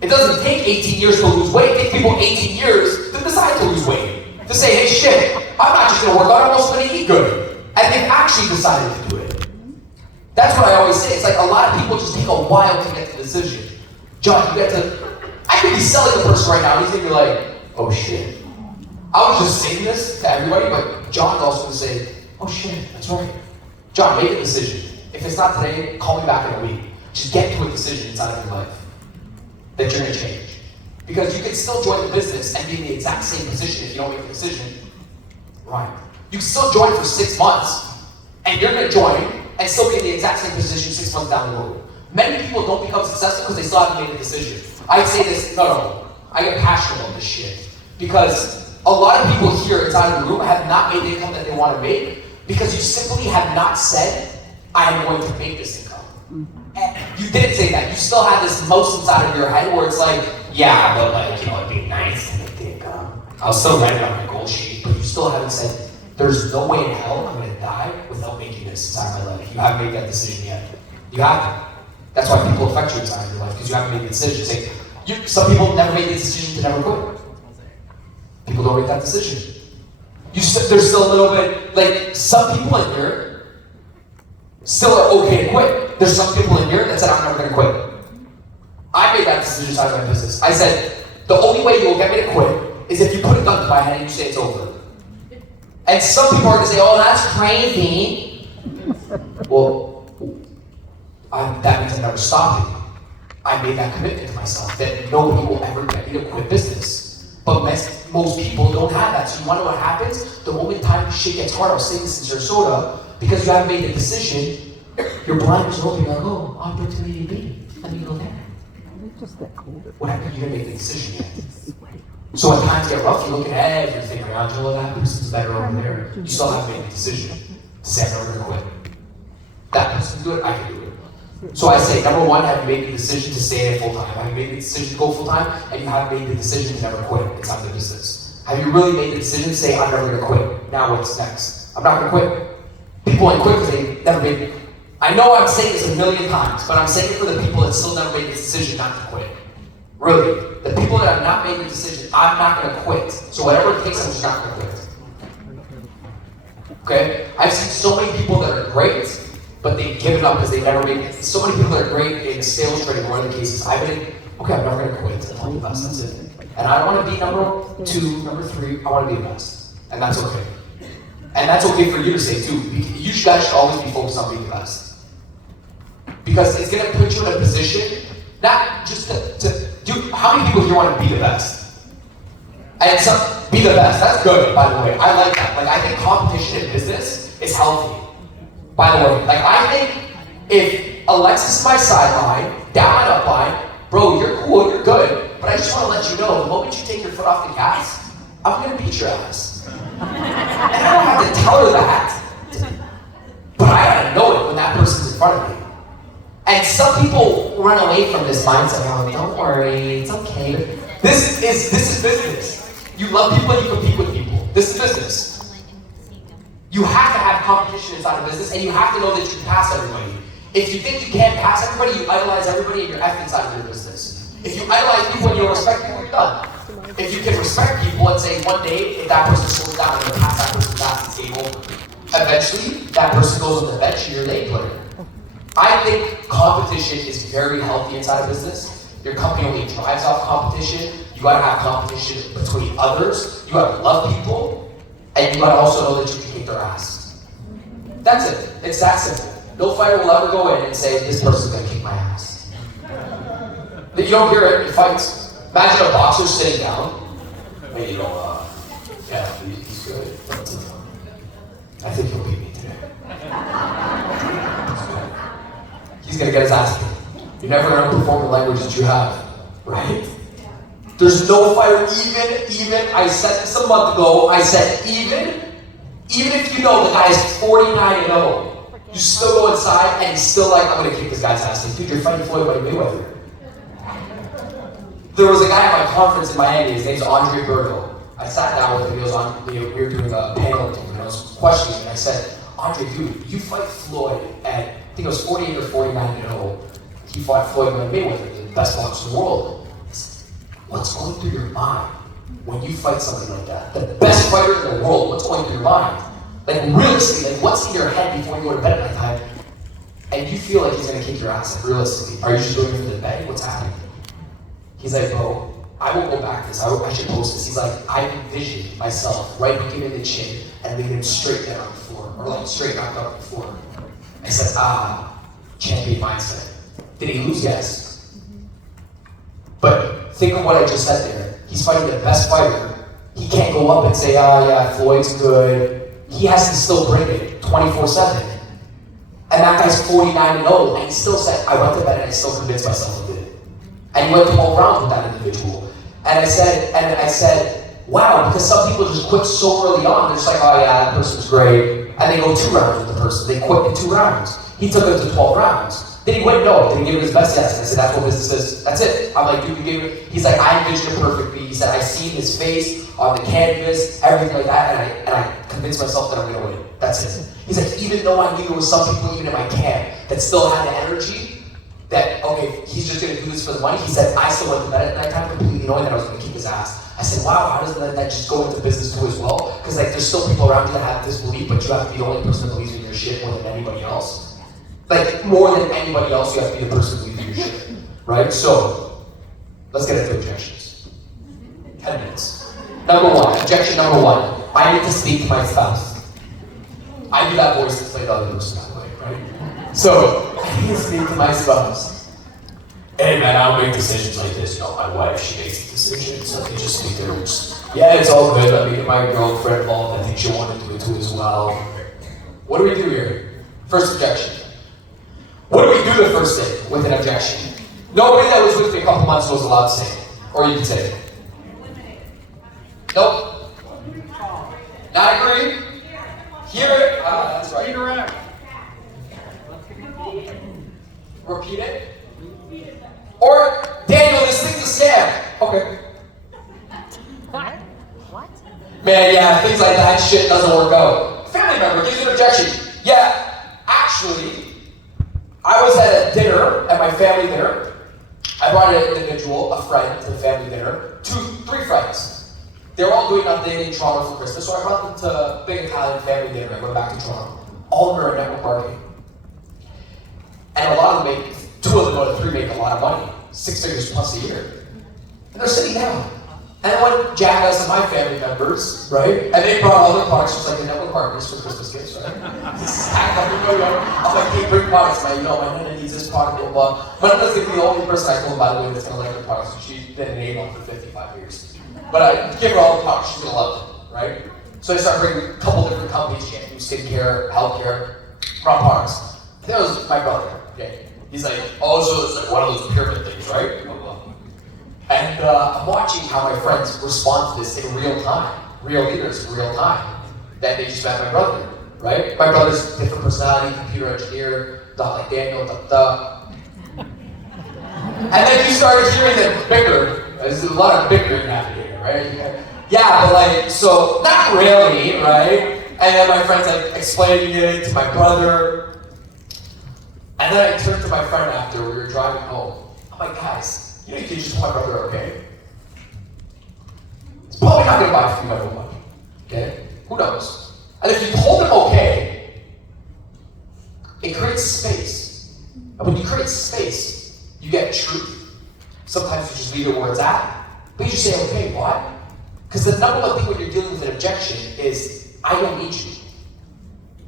It doesn't take 18 years to lose weight. It takes people 18 years to decide to lose weight. To say, hey, shit, I'm not just gonna work out, I'm also gonna eat good. And they've actually decided to do it. That's what I always say. It's like a lot of people just take a while to get the decision. John, I could be selling the person right now, and he's gonna be like, oh shit. I was just saying this to everybody, but John's also gonna say, oh shit, that's right. John, make a decision. If it's not today, call me back in a week. Just get to a decision inside of your life that you're gonna change. Because you can still join the business and be in the exact same position if you don't make a decision. Right. You can still join for 6 months, and you're gonna join and still be in the exact same position 6 months down the road. Many people don't become successful because they still haven't made a decision. I say this, no, I get passionate about this shit. Because a lot of people here inside of the room have not made the income that they want to make because you simply have not said, I am going to make this income. And you didn't say that. You still have this mouse inside of your head where it's like, yeah, but like, you know, it'd be nice to make the income. I'll still write it on my goal sheet, but you still haven't said, there's no way in hell I'm going to die without making this inside of my life. You haven't made that decision yet. You haven't. That's why people affect you inside of your life, because you haven't made the decision. Some people never made the decision to never quit. People don't make that decision. There's still a little bit, like, some people in here still are okay to quit. There's some people in here that said, I'm never going to quit. I made that decision inside of my business. I said, the only way you'll get me to quit is if you put a gun to my head and you say it's over. And some people are going to say, oh, that's crazy. Well, that means I'm never stopping. I made that commitment to myself that nobody will ever get me to quit business. But most people don't have that. So you want to know what happens? The moment time shit gets hard, I was saying this in Sarasota, because you haven't made a decision, your blinders are open. You're like, oh, opportunity B. Let me go there. What happened? You didn't make the decision yet. So when times get rough, you look at everything around you. That person's better over there. You still haven't made a decision to say, I'm never going to quit. That person can do it, I can do it. So I say, number one, have you made the decision to stay in full time? Have you made the decision to go full time? And you have made the decision to never quit inside the business. Have you really made the decision to say, I'm never going to quit? Now what's next? I'm not going to quit. People ain't quit because they never made it. I know I'm saying this a million times, but I'm saying it for the people that still never made the decision not to quit. Really. The people that have not made the decision, I'm not going to quit. So whatever it takes, I'm just not going to quit. Okay? I've seen so many people that are great, but they've given up because they never made it. So many people that are great in sales training, one of the cases, I've been, okay, I'm never going to quit. I'm the best, that's it. And I don't want to be number 2, number 3, I want to be the best. And that's okay. And that's okay for you to say too. You guys should always be focused on being the best. Because it's going to put you in a position, not just how many people here want to be the best? And be the best, that's good, by the way. I like that. Like, I think competition in business is healthy. By the way, like, I think if Alexis is my sideline, down my upline, bro, you're cool, you're good, but I just want to let you know, the moment you take your foot off the gas, I'm going to beat your ass. And I don't have to tell her that, but I gotta know it when that person's in front of me. And some people run away from this mindset. Oh, don't worry, it's okay. This is business. You love people and you compete with people. This is business. You have to have competition inside of business, and you have to know that you can pass everybody. If you think you can't pass everybody, you idolize everybody and you're F inside of your business. If you idolize people and you don't respect people, you're done. If you can respect people and say one day, if that person slows down and you pass that person past the table, eventually that person goes on the bench and you're an A player. I think competition is very healthy inside of business. Your company only drives off competition. You gotta have competition between others. You gotta love people, and you gotta also know that you can kick their ass. That's it. It's that simple. No fighter will ever go in and say, this person's gonna kick my ass. But you don't hear it in fights. Imagine a boxer sitting down. Hey, yeah, he's good. I think he'll beat me today. He's gonna get his ass kicked. never gonna perform the language that you have, right? There's no fighter, even, I said this a month ago, I said even if you know the guy is 49-0, you still go inside and he's still like, I'm gonna kick this guy's ass. Like, dude, you're fighting Floyd Mayweather. There was a guy at my conference in Miami, his name's Andre Berto. I sat down with him, we were doing a panel with him, and I was questioning him, and I said, Andre, dude, you fight Floyd at, I think it was 48 or 49-0. He fought Floyd Mayweather, the best boxer in the world. I said, what's going through your mind when you fight somebody like that? The best fighter in the world, what's going through your mind? Like, realistically, like, what's in your head before you go to bed at night time? And you feel like he's gonna kick your ass, like, realistically. Are you just doing it for the bet? What's happening? He's like, bro, I will go back to this. I should post this. He's like, I envisioned myself right hooking in the chin and leading him straight down on the floor, or like straight knocked out on the floor. I said, champion mindset. Did he lose? Yes. But think of what I just said there. He's fighting the best fighter. He can't go up and say, yeah, Floyd's good. He has to still bring it 24/7. And that guy's 49-0, and he still said, I went to bed and I still convinced myself of it. And he went 12 rounds with that individual. And I said, wow, because some people just quit so early on. They're just like, oh yeah, that person's great. And they go 2 rounds with the person. They quit in 2 rounds. He took it to 12 rounds. Did he win? No. Did he give it his best? Yes. And I said, that's what business is. That's it. I'm like, dude, you gave it. He's like, I envisioned it perfectly. He said, I seen his face on the canvas, everything like that, and I convinced myself that I'm gonna win. That's it. He's like, even though I knew there was some people even in my camp that still had the energy, that, okay, he's just gonna do this for the money. He said, I still went to bed at night time completely knowing that I was gonna kick his ass. I said, wow, how doesn't that just go into business too as well? Because like, there's still people around you that have this belief, but you have to be the only person that believes in your shit more than anybody else. Like, more than anybody else, you have to be the person who believes in your shit, right? So, let's get into objections. 10 minutes. Objection number one, I need to speak to my spouse. I do that voice to play the other person that way, right? So, I need to speak to my spouse. Hey man, I don't make decisions like this. No, my wife, she makes the decisions. Let me just speak to her. Yeah, it's all good. Let me get my girlfriend involved. I think she'll want to do it too as well. What do we do here? First objection. What do we do the first day with an objection? Nobody that was with me a couple months ago was allowed to say it. Or you can say it. Nope. Not agree? Hear it? That's right. Redirect. Repeat it? Or, Daniel, this thing's a scam. Okay. What? Man, yeah, things like that shit doesn't work out. Family member gives you an objection. Yeah, actually, I was at a dinner, at my family dinner. I brought an individual, a friend, to the family dinner. 3 friends. They were all doing nothing in Toronto for Christmas, so I brought them to a big Italian family dinner. I went back to Toronto. All of them are network marketing. And a lot of them make, 2 of them out of 3 make a lot of money. 6 figures plus a year. And they're sitting down. And I went jackass of my family members, right? And they brought all their products, just like the network marketers for Christmas gifts, right? Stack everybody up. I'm like, hey, bring products, man. You know, my nana needs this product, blah, blah. My nana's gonna be the only person I told, by the way, that's gonna like the products. She's been in Avon for 55 years. But I give her all the products, she's gonna love them, right? So I started bringing a couple different companies, she had to do skincare, healthcare, brought products. That was my brother, okay? He's like, oh, so it's like one of those pyramid things, right? And I'm watching how my friends respond to this in real time. Real leaders in real time. That they just met my brother, right? My brother's different personality, computer engineer, not like Daniel, And then you started hearing them bicker. There's a lot of bickering happening here, right? Yeah, but like, so, not really, right? And then my friend's like explaining it to my brother. And then I turned to my friend after we were driving home. I'm like, guys, you know, you can just tell my brother, okay? He's probably not gonna buy for you my own money, okay? Who knows? And if you told him okay, it creates space. And when you create space, you get truth. Sometimes you just leave it where it's at, but you just say, okay, why? Because the number one thing when you're dealing with an objection is, I don't need you.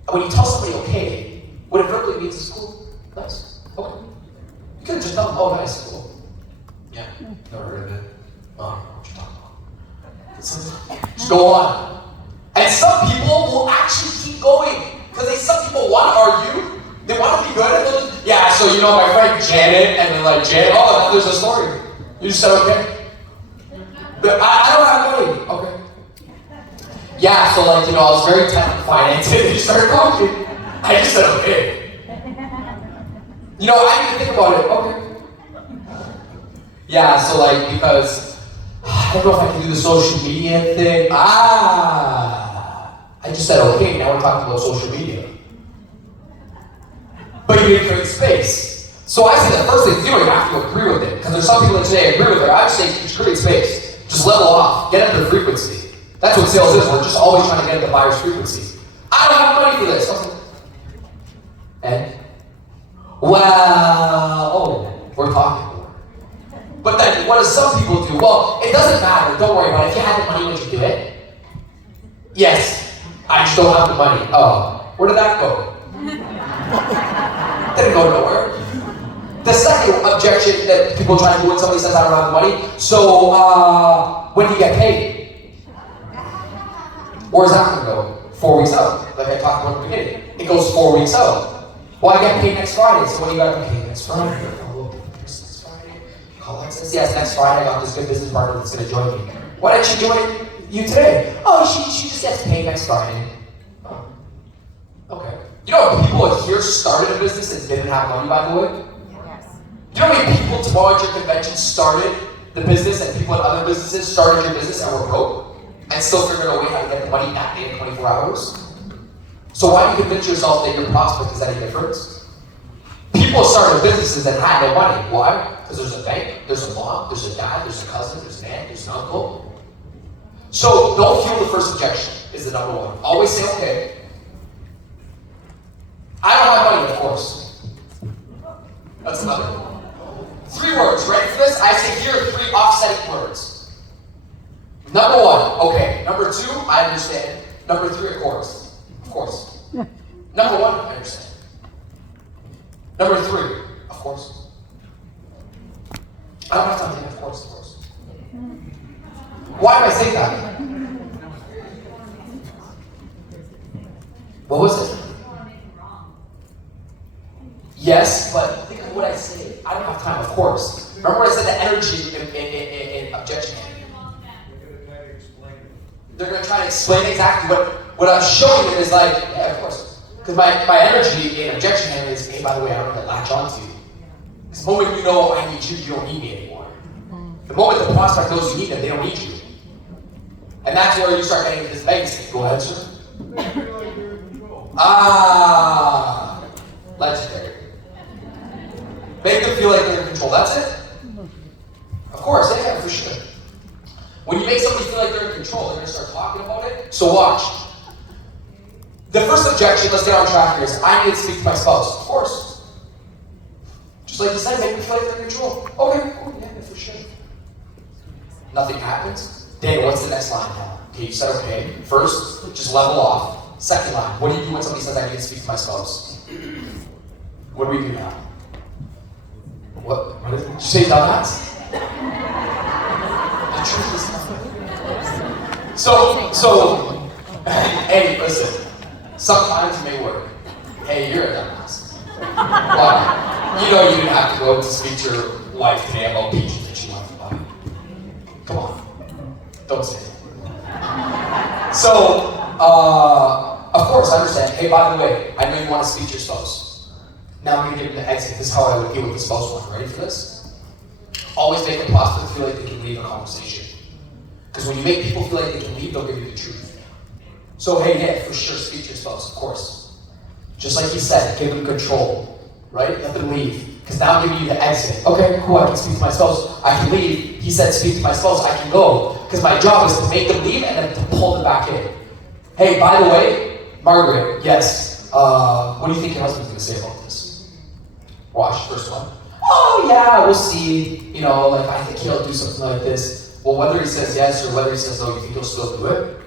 And when you tell somebody okay, what it verbally means is cool, nice, okay. You could have just done, oh, nice, cool. Yeah, never heard of it. Oh, what you talking about? Just go on. And some people will actually keep going. Because some people want to argue, they want to be good, and they'll just Yeah, so you know my friend Janet, and then like Janet, oh, there's a story. You just said okay. But I don't have money. Okay. Yeah, so like, you know, I was very tight on finance, and you started talking. I just said okay. You know, I didn't think about it. Okay. Yeah, so like, because I don't know if I can do the social media thing. I just said okay, now we're talking about social media. But you didn't create space. So I say the first thing to do, you have to agree with it. Because there's some people that say agree with it. I just say just create space. Just level off. Get up their frequency. That's what sales is. We're just always trying to get at the buyer's frequency. I don't have money for this. Okay. And? Well, oh, we're talking more. But then what do some people do? Well, it doesn't matter. Don't worry about it. If you had the money, would you do it? Yes. I just don't have the money. Oh, where did that go? Didn't go nowhere. The second objection that people try to do when somebody says I don't have the money, so when do you get paid? Where's that going to go? 4 weeks out, like I talked about at the beginning. It goes 4 weeks out. Well, I get paid next Friday, so when do you got to pay next Friday? Next Friday? Call says, yes, next Friday I got this good business partner that's going to join me. Why didn't she join you today? Oh, she just gets paid next Friday. Oh, okay. You know, people here started a business and didn't have money, by the way? Yes. You know how many people tomorrow at your convention started the business and people in other businesses started your business and were broke and still figured out a way how to get the money that day in 24 hours? So why do you convince yourself that your prospect is any different? People started businesses and had no money. Why? Because there's a bank, there's a mom, there's a dad, there's a cousin, there's an aunt, there's an uncle. So don't feel the first objection is the number one. Always say okay. I don't have money, of course. That's another one. 3 words. Ready for this? I say here are 3 offsetting words. Number 1, okay. Number 2, I understand. Number 3, of course. Of course. Number 1, I understand. Number 3, of course. I don't have time to of course, of course. Why do I say that? What was it? Yes, but think of what I say. I don't have time, of course. Remember what I said, the energy in objection handling? They're going to try to explain exactly what I'm showing them is like, yeah, of course. Because my energy in objection handling is, hey, by the way, I don't want to latch onto you. Because the moment you know I need you, you don't need me anymore. The moment the prospect knows you need them, they don't need you. And that's where you start getting this legacy. Go ahead, sir. Ah, legendary. Make them feel like they're in control. That's it. Of course, yeah, for sure. When you make somebody feel like they're in control, they're going to start talking about it. So watch. The first objection, let's get on track here, is I need to speak to my spouse. Of course. Just like you said, make them feel like they're in control. Okay, cool, yeah, for sure. Nothing happens. Daniel, what's the next line now? Okay, you said okay. First, just level off. Second line, what do you do when somebody says I need to speak to my spouse? What do we do now? What did you say, dumbass? The truth is not. So, hey, listen. Sometimes it may work. Hey, you're a dumbass. Why? You know you didn't have to go to speak to your wife today about peaches that you want to buy. Come on. Don't say it. So, of course, I understand. Hey, by the way, I know you want to speak to your spouse. Now I'm going to give them the exit. This is how I would deal with the spouse one. Ready for this? Always make the prospect feel like they can leave a conversation. Because when you make people feel like they can leave, they'll give you the truth. So hey, yeah, for sure, speak to your spouse, of course. Just like you said, give them control, right? Let them leave. Because now I'm giving you the exit. Okay, cool, I can speak to my spouse. I can leave. He said speak to my spouse, I can go. Because my job is to make them leave and then to pull them back in. Hey, by the way, Margaret, yes, what do you think your husband's going to say about this? Watch, first one. Oh yeah, we'll see. You know, like I think he'll do something like this. Well, whether he says yes or whether he says no, you think he'll still do it?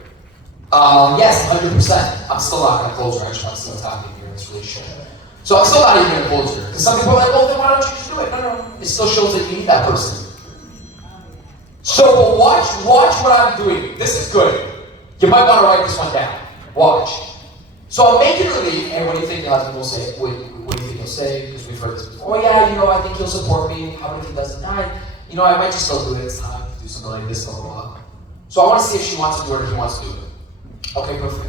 Yes, 100%. I'm still not going to close her. I just want to see what's happening here in this relationship. So I'm still not even going to close her. Because some people are like, well, then why don't you just do it? No. It still shows that you need that person. So watch what I'm doing. This is good. You might want to write this one down. Watch. So I'm making her leave, and what do you think your husband will say? What do you think he'll say, because we've heard this before, oh yeah, I think he'll support me. How about if he doesn't? I might just still do it. It's time to do something like this, blah, blah, blah. So I want to see if she wants to do it or if he wants to do it. Okay, perfect.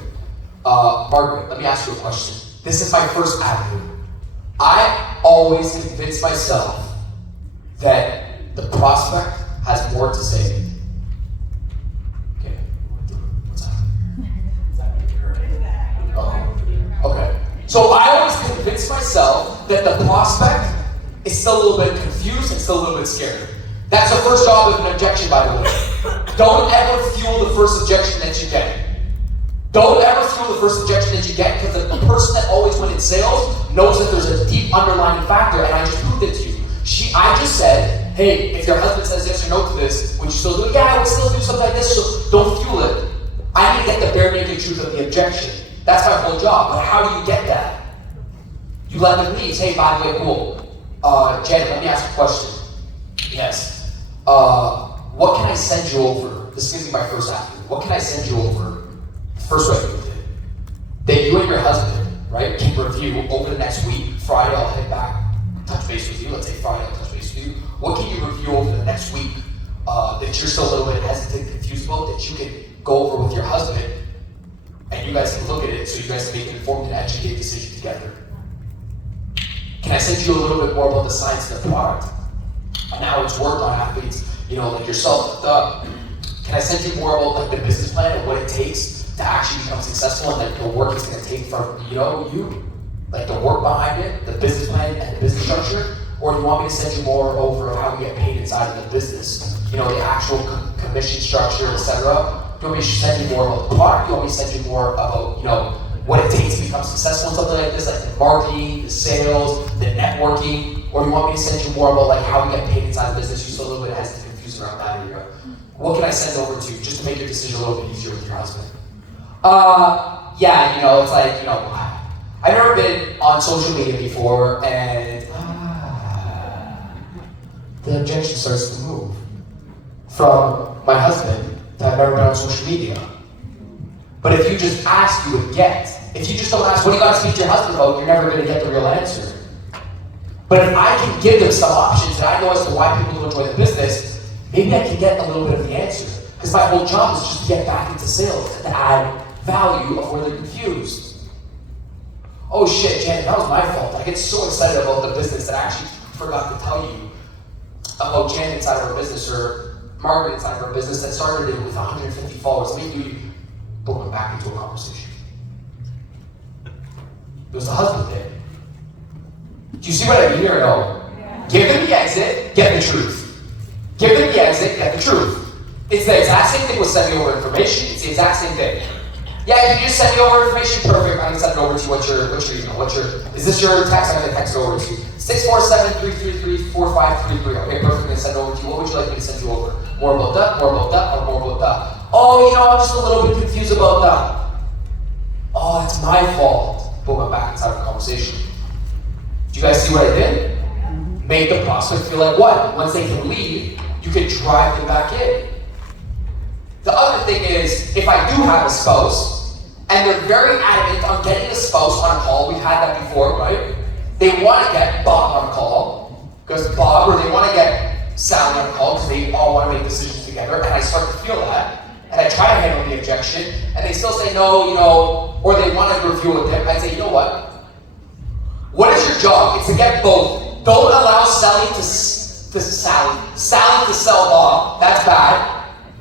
Margaret, let me ask you a question. This is my first avenue. I always convince myself that the prospect has more to say. Okay, what's happening? Okay. So I always convince myself that the prospect is still a little bit confused and still a little bit scared. That's the first job of an objection, by the way. Don't ever fuel the first objection that you get. Don't ever fuel the first objection that you get, because the person that always wins in sales knows that there's a deep underlying factor, and I just proved it to you. I just said, hey, if your husband says yes or no to this, would you still do it? Yeah, I would still do something like this, so don't fuel it. I need to get the bare naked truth of the objection. That's my whole job. But how do you get that? You let them leave. Hey, by the way, cool. Janet, let me ask a question. Yes. What can I send you over? This gives me my first afternoon. What can I send you over? First way we did. That you and your husband, right, can review over the next week. Friday, I'll head back, touch base with you. Let's say Friday, I'll touch base with you. What can you review over the next week that you're still a little bit hesitant, confused about, that you can go over with your husband, and you guys can look at it so you guys can make an informed and educated decision together? Can I send you a little bit more about the science of the product and how it's worked on athletes, like yourself? Can I send you more about the business plan and what it takes to actually become successful, and the work it's going to take from you, the work behind it, the business plan and the business structure? Or do you want me to send you more over of how we get paid inside of the business? The actual commission structure, etc. Do you want me to send you more about the product? Do you want me to send you more about what it takes to become successful in something like this, like the marketing, the sales, the networking? Or do you want me to send you more about how we get paid inside the business? You're still a little bit hesitant, confused around that area. What can I send over to you just to make your decision a little bit easier with your husband? It's I've never been on social media before, and the objection starts to move from my husband to I've never been on social media. But if you just ask, you would get. If you just don't ask, what do you got to speak to your husband about, you're never going to get the real answer. But if I can give them some options that I know as to why people don't enjoy the business, maybe I can get a little bit of the answer. Because my whole job is just to get back into sales and to add value of where they're confused. Oh shit, Janet, that was my fault. I get so excited about the business that I actually forgot to tell you about Janet inside of our business, or Margaret inside of our business that started it with 150 followers. Let me do you boom back into a conversation. It was the husband there. Do you see what I mean here or no? Yeah. Give them the exit, get the truth. Give them the exit, get the truth. It's the exact same thing with sending over information. It's the exact same thing. Yeah, if you just send me over information, perfect. I'm gonna send it over to you. What's your email? Is this your text? I'm gonna text it over to you. 647-333-4533. Okay, perfect. I'm gonna send it over to you. What would you like me to send you over? More about that, or more about that? Oh, I'm just a little bit confused about that. Oh, that's my fault. Boom, I'm back inside the conversation. Do you guys see what I did? Make the prospect feel like what? Once they can leave, you can drive them back in. The other thing is, if I do have a spouse, and they're very adamant on getting a spouse on a call, we've had that before, right? They want to get Bob on a call, because Bob, or they want to get Sally on a call, because they all want to make decisions together, and I start to feel that, and I try to handle the objection, and they still say no, or they want to review with them. I say, you know what? What is your job? It's to get both. Don't allow Sally to sell Bob. That's bad.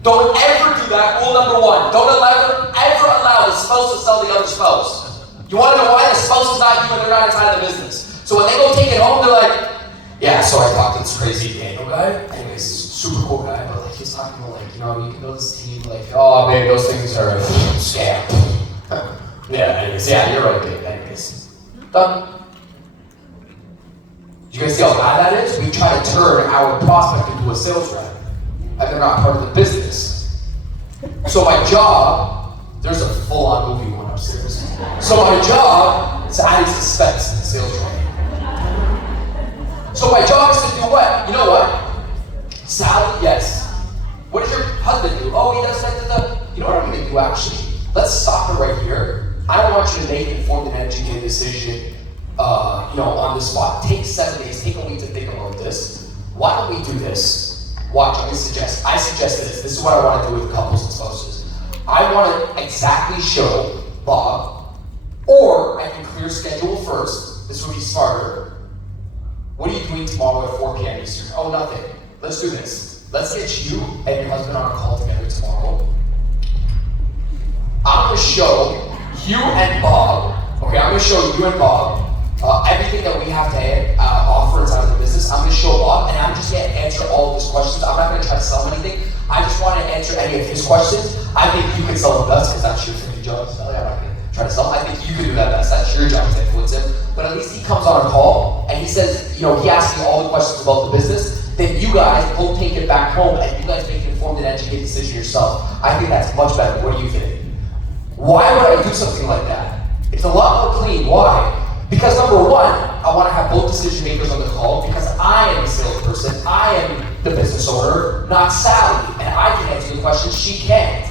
Don't ever do that. Rule number one. Don't ever allow the spouse to sell the other spouse. You want to know why? The spouse is not you and they're not inside of the business. So when they go take it home, they're like, yeah, so I talked to this crazy Daniel guy. Anyways, super cool guy, but he's talking about you can build this team, oh babe, those things are a scam. Yeah, anyways, yeah, you're right, babe. Anyways. Done. You guys see how bad that is? We try to turn our prospect into a sales rep, and they're not part of the business. So my job, there's a full-on movie going upstairs. So my job is adding suspense in the sales training. So my job is to do what? You know what? Sally, yes. What does your husband do? Oh, he does that. You know what I'm going to do actually? Let's stop it right here. I want you to make an informed and educated decision on the spot. Take 7 days, take a week to think about this. Why don't we do this? Watch, I suggest this. This is what I want to do with couples and spouses. I want to exactly show Bob, or I can clear schedule first. This would be smarter. What are you doing tomorrow at 4 p.m. Eastern? Oh, nothing. Let's do this. Let's get you and your husband on a call together tomorrow. I'm going to show you and Bob, everything that we have to offer inside of the business. I'm going to show Bob, and I'm just going to answer all of his questions. I'm not going to try to sell him anything. I just want to answer any of his questions. I think you can sell him best, because that's your freaking job. So I'm not going to try to sell him. I think you can do that best. That's your job to influence him. But at least he comes on a call, and he says, he asks me all the questions about the business. Then you guys both take it back home, and you guys make an informed and educated decision yourself. I think that's much better. What do you think? Why would I do something like that? It's a lot more clean. Why? Because number one, I want to have both decision makers on the call, because I am the salesperson, I am the business owner, not Sally, and I can answer the questions she can't.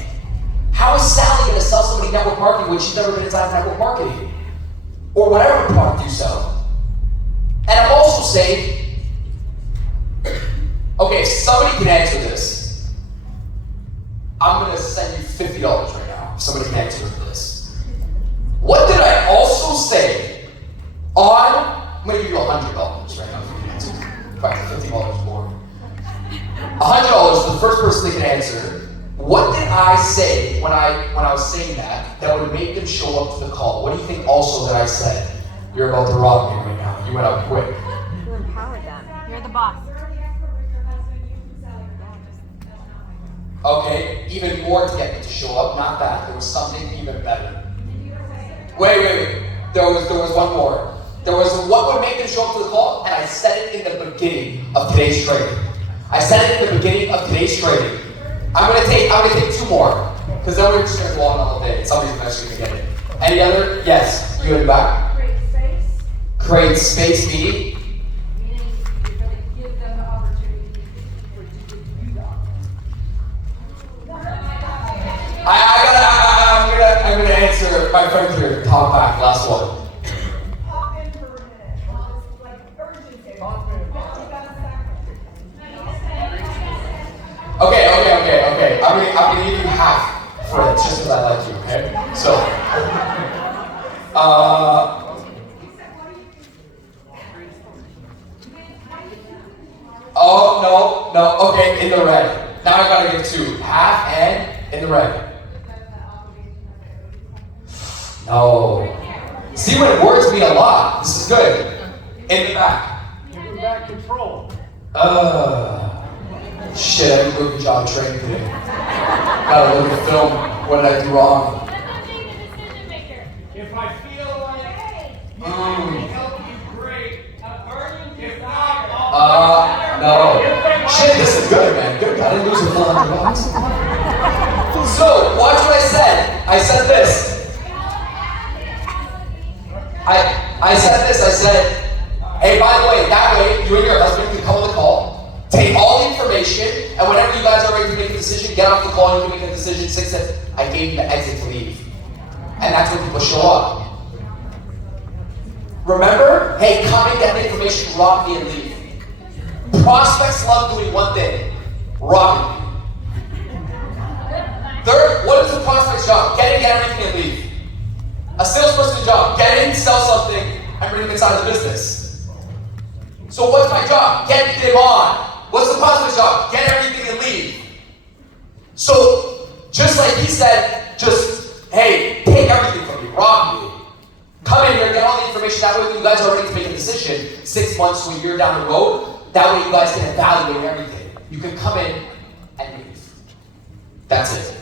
How is Sally going to sell somebody network marketing when she's never been inside network marketing? Or whatever product you sell. And I'm also saying, okay, if somebody can answer this, I'm going to send you $50 right now. If somebody can answer this. What did I also say I'm going to give you $100 right now if you can answer. In fact, $50 more. $100 for the first person that can answer. What did I say when I was saying that would make them show up to the call? What do you think also that I said? You're about to rob me right now. You went out quick. You empowered them. You're the boss. Okay, even more to get them to show up. Not that. There was something even better. Wait. There was one more. There was what would make them show up to the call, and I said it in the beginning of today's training. I'm gonna take 2 more, because then we're just gonna go on all day. Somebody's eventually gonna get it. Any other? Yes, you in the back. Create space meaning. Meaning you're going to give them the opportunity for you to do that. I'm gonna answer my friend here. Talk back. Last one. Pop in for a minute. It's like urgency. Pop in. You got a second. Okay. I'm gonna give you half for it, just because I like you. Okay. So. Oh, no, okay, in the red. Now I gotta give 2. Half and in the red. No. See, when words mean a lot, this is good. In the back. Give them back control. Shit, I didn't do a good job of training today. Gotta look at film. What did I do wrong? If I feel like I can help you, great. If not, No. Shit, this is good, man. Good. I didn't lose a full $100. So, watch what I said. I said this. I said, hey, by the way, that way, you and your husband can come on the call, take all the information, and whenever you guys are ready to make a decision, get off the call and you can make a decision. 6 said, I gave you the exit to leave. And that's when people show up. Remember? Hey, come and get the information, rob me and leave. Prospects love doing one thing, robbing you. Third, what is the prospect's job? Get in, get everything and leave. A salesperson's job, get in, sell something, and bring them inside the business. So what's my job? Get them on. What's the prospect's job? Get everything and leave. So, just like he said, hey, take everything from me, rob me. Come in here, get all the information, that way when you guys are ready to make a decision, 6 months to a year down the road, that way you guys can evaluate everything. You can come in and leave. That's it.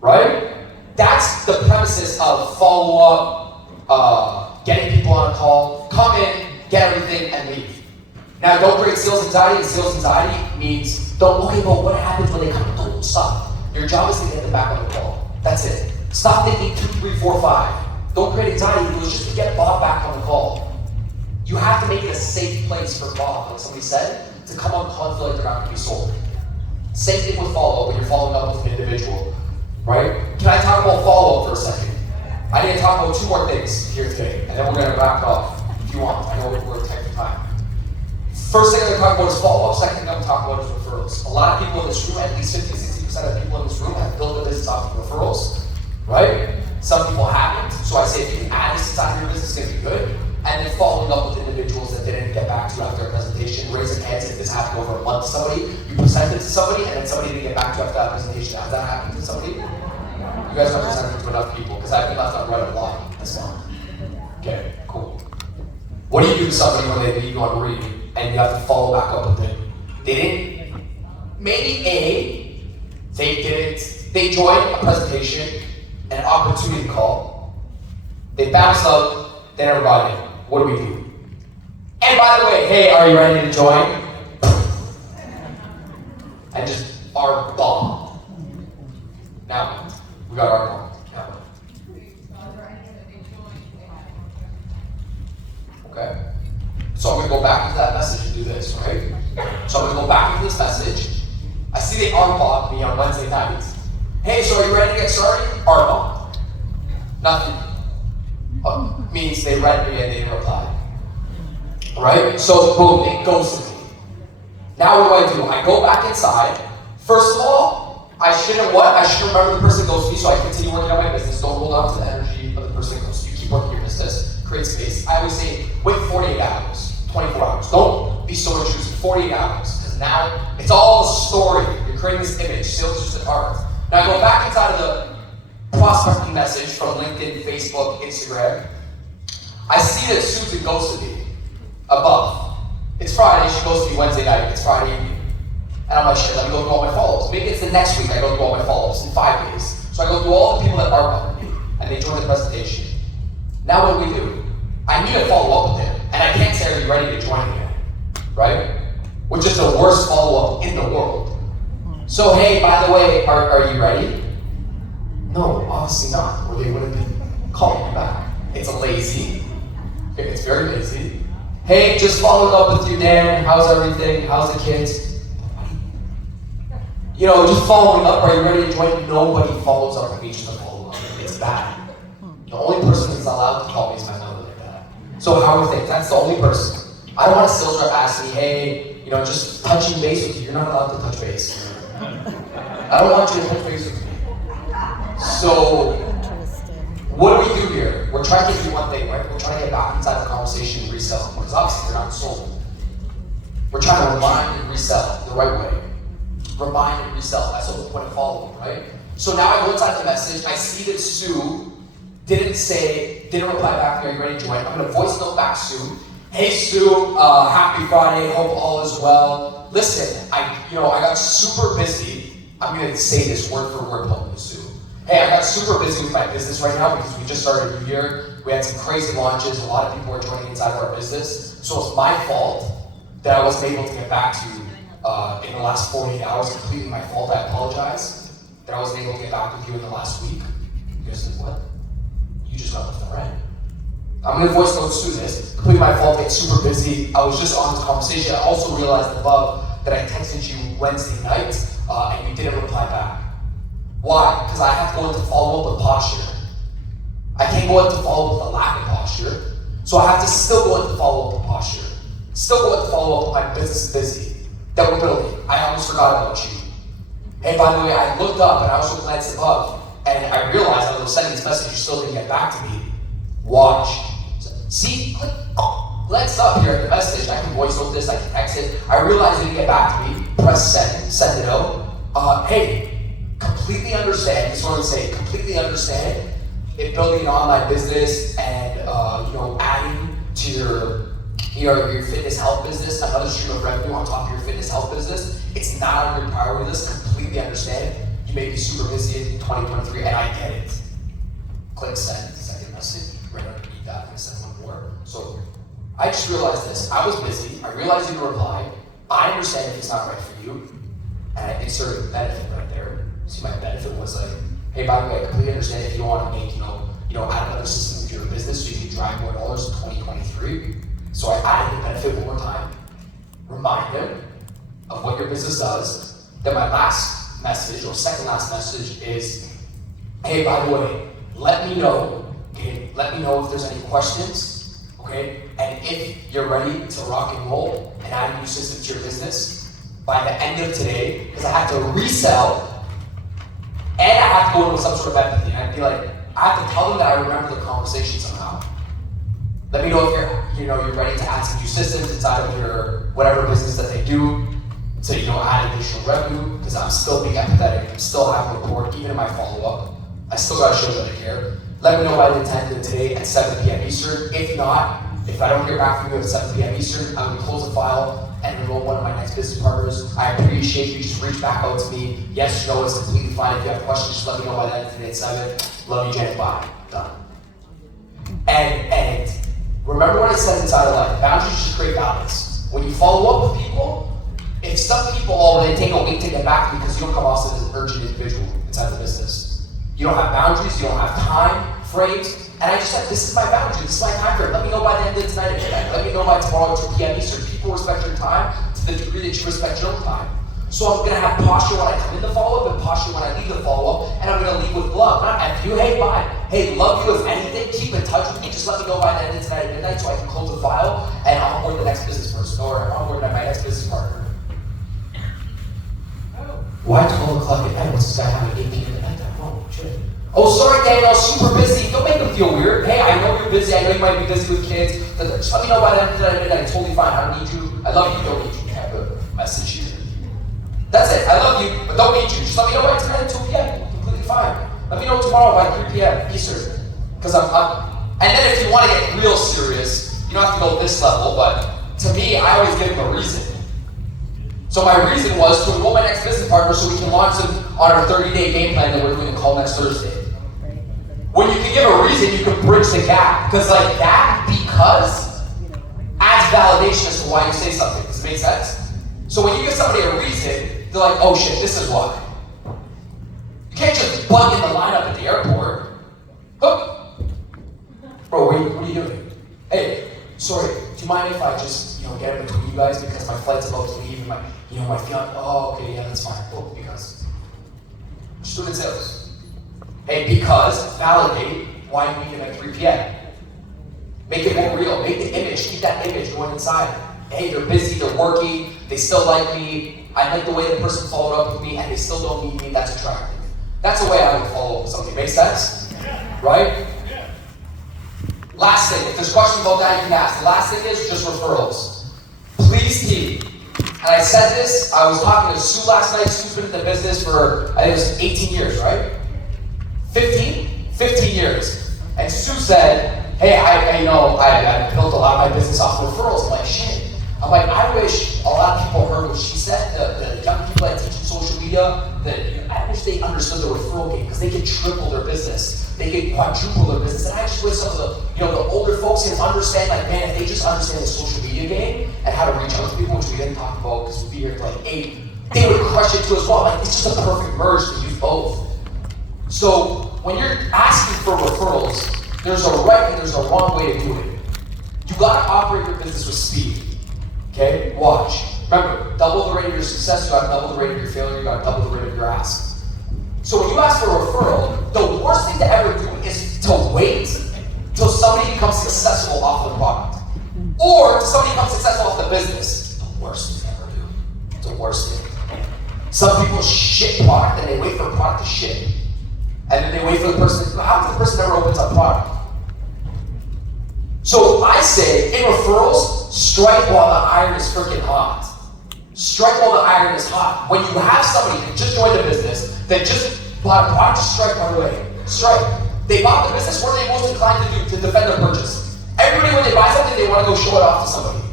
Right? That's the premises of follow-up, getting people on a call, come in, get everything, and leave. Now, don't create sales anxiety. Sales anxiety means, okay, but what happens when they come? Don't stop. Your job is to get them back on the call. That's it. Stop thinking 2, 3, 4, 5. Don't create anxiety. It was just to get Bob back on the call. You have to make it a safe place for Bob, like somebody said, to come on call and feel like they're not going to be sold. Same thing with follow-up when you're following up with an individual, right? Can I talk about follow-up for a second? I need to talk about 2 more things here today, and then we're going to wrap up. First thing I'm going to talk about is follow-up. Second thing I'm going to talk about is referrals. A lot of people in this room, at least 50-60% of people in this room have built their business off of referrals, right? Some people haven't. So I say if you can add this inside your business, it's going to be good. And then following up with individuals that didn't get back to you after a presentation, raising hands if this happened over a month to somebody, you present it to somebody, and then somebody didn't get back to you after that presentation. Has that happened to somebody? You guys are presenting to enough people, because I've been left on red a lot this month. Okay, cool. What do you do to somebody when they leave you on read, and you have to follow back up with them? They didn't, maybe they joined a presentation, an opportunity call, they bounced up, they never got in. What do we do? And by the way, hey, are you ready to join? And just our bomb. Now, we got our bomb. Now. Okay. So I'm going to go back into that message and do this, right? So I'm going to go back into this message. I see they R-bombed me on Wednesday night. Hey, so are you ready to get started? R-bomb. Nothing. Means they read me and they didn't reply. Right? So boom, it goes to me. Now what do? I go back inside. First of all, I shouldn't remember the person goes to me, so I continue working on my business. Don't hold on to the energy of the person that goes to you. Keep working your business. Create space. I always say, wait 48 hours, 24 hours. Don't be so intrusive. 48 hours. Because now it's all a story. You're creating this image. Sales is just an art. Now I go back inside of the prospecting message from LinkedIn, Facebook, Instagram. I see that Susan goes to me above. It's Friday, she goes to me Wednesday night, it's Friday evening. And I'm like, shit, let me go through all my follow-ups. Maybe it's the next week I go through all my follow-ups in 5 days. So I go through all the people that are bugging me, and they join the presentation. Now what do? I need to follow up with him, and I can't say, are you ready to join again? Right? Which is the worst follow-up in the world. So hey, by the way, are you ready? No, obviously not, or they would have been calling me back. It's lazy. It's very lazy. Hey, just following up with you, Dan. How's everything? How's the kids? You know, just following up. Are you ready to join? Nobody follows up with me just to follow up. It's bad. The only person that's allowed to call me is my mother like that. So how do we think? That's the only person. I don't want a sales rep ask me, hey, you know, just touching base with you. You're not allowed to touch base. I don't want you to touch base with me. So, what do we do here? We're trying to do one thing, right? We're trying to get back inside the conversation and resell, because obviously they're not sold. We're trying to remind and resell the right way. Remind and resell. That's the whole point of following, right? So now I go inside the message. I see that Sue didn't reply back. Are you ready to join? I'm gonna voice note back Sue. Hey Sue, happy Friday. Hope all is well. Listen, I got super busy. I'm gonna say this word for word publicly to Sue. Hey, I got super busy with my business right now because we just started a new year. We had some crazy launches. A lot of people are joining inside of our business. So it's my fault that I wasn't able to get back to you in the last 48 hours. Completely my fault. I apologize that I wasn't able to get back with you in the last week. You guys said, what? You just got left the rent. I'm gonna voice note Sue this. Completely my fault. Get super busy. I was just on this conversation. I also realized above that I texted you Wednesday night and you didn't reply back. Why? Because I have to go into follow up with posture. I can't go into follow up with a lack of posture. So I have to still go into follow up with posture. Still go into follow up with my business busy that we're building. I almost forgot about you. Hey, by the way, I looked up and I also glanced above and I realized I was sending this message, you still didn't get back to me. Watch. See, glanced up here at the message. I can voice note this, I can text it. I realized you didn't get back to me. Press send it out. Hey, completely understand. Just want to say, completely understand. If building an online business and adding to your fitness health business, another stream of revenue on top of your fitness health business, it's not on your priority list. Completely understand. You may be super busy in 2023, and I get it. Click send. Second message. Right underneath that, I'm gonna send one more. So I just realized this. I was busy. I realized you didn't reply. I understand if it's not right for you, and I inserted a benefit right there. See, my benefit was like, hey, by the way, I completely understand if you want to make, add another system to your business so you can drive more dollars in 2023. So I added the benefit one more time. Remind them of what your business does. Then my last message, or second last message is, hey, by the way, let me know if there's any questions. okay? And if you're ready to rock and roll and add a new system to your business, by the end of today, because I have to resell and I have to go in with some sort of empathy. And I'd be like, I have to tell them that I remember the conversation somehow. Let me know if you're ready to add some new systems inside of your whatever business that they do to add additional revenue, because I'm still being empathetic, I'm still having rapport, even in my follow-up. I still gotta show that I care. Let me know by the 10th of today at 7 p.m. Eastern. If not, if I don't hear back from you at 7 p.m. Eastern, I'm gonna close the file and enroll one of my next business partners. I appreciate you, just reach back out to me. Yes, no, it's completely fine. If you have questions, just let me know by the end of today at 7. Love you, Janet, bye. Done. And remember what I said inside of life, boundaries just create balance. When you follow up with people, if some people, they take a week to get back to you because you don't come off as an urgent individual inside the business. You don't have boundaries, you don't have time frames, and I just said, this is my boundary, this is my time frame. Let me know by the end of tonight at midnight. Let me know by tomorrow at 2 p.m. Eastern. People respect your time to the degree that you respect your own time. So I'm gonna have posture when I come in the follow-up and posture when I leave the follow-up, and I'm gonna leave with love. Not F you, hey, bye. Hey, love you if anything, keep in touch with me. Just let me know by the end of tonight at midnight so I can close the file and onboard the next business person, or onboard my next business partner. Why 12 o'clock at night? What's this guy having at 8 p.m. at night? Oh, shit. Oh, sorry, Daniel, super busy. Don't make them feel weird. Hey, I know you're busy. I know you might be busy with kids. Just let me know by the end of the night. Totally fine. I don't need you. I love you. Don't need you. Have a message you. That's it. I love you, but don't need you. Just let me know by tonight at 2 p.m. Completely fine. Let me know tomorrow by 3 p.m. Eastern. Because I'm. And then if you want to get real serious, you don't have to go this level, but to me, I always give them a reason. So my reason was to enroll my next business partner so we can launch them on our 30-day game plan that we're doing a call next Thursday. When you can give a reason, you can bridge the gap. Because because adds validation as to why you say something. Does it make sense? So when you give somebody a reason, they're like, oh shit, this is why. You can't just bug in the lineup at the airport. Hook. Bro, what are you doing? Hey, sorry, do you mind if I just get in between you guys because my flight's about to leave and my fiance, oh, okay, yeah, that's fine. Cool, because just doing sales. Hey, because validate why you meet them at 3 p.m. Make it more real. Make the image, keep that image going inside. Hey, they're busy, they're working, they still like me, I like the way the person followed up with me, and they still don't need me, that's attractive. That's the way I would follow up with something. Make sense? Right? Last thing, if there's questions about that, you can ask. The last thing is just referrals. Please team. And I said this, I was talking to Sue last night. Sue's been in the business for, I think it was 18 years, right? 15? 15 years. And Sue said, hey, I built a lot of my business off of referrals. I'm like, shit. I'm like, I wish a lot of people heard what she said. The young people I teach in social media, I wish they understood the referral game because they could triple their business. They could quadruple their business. And I just wish some of the older folks can understand, like, man, if they just understand the social media game and how to reach out to people, which we didn't talk about because we'd be here till like 8, they would crush it too as well. Like, it's just a perfect merge to use both. So when you're asking for referrals, there's a right and there's a wrong way to do it. You gotta operate your business with speed. Okay? Watch. Remember, double the rate of your success, you gotta double the rate of your failure, you gotta double the rate of your ask. So when you ask for a referral, the worst thing to ever do is to wait till somebody becomes successful off the product. Or till somebody becomes successful off the business. The worst thing to ever do. It's the worst thing. Some people ship product and they wait for a product to ship. And then they wait for the person, how come the person never opens up product? So I say, in referrals, strike while the iron is freaking hot. Strike while the iron is hot. When you have somebody that just joined the business, that just bought a product, just strike right away. Strike. They bought the business, what are they most inclined to do to defend their purchase? Everybody, when they buy something, they want to go show it off to somebody.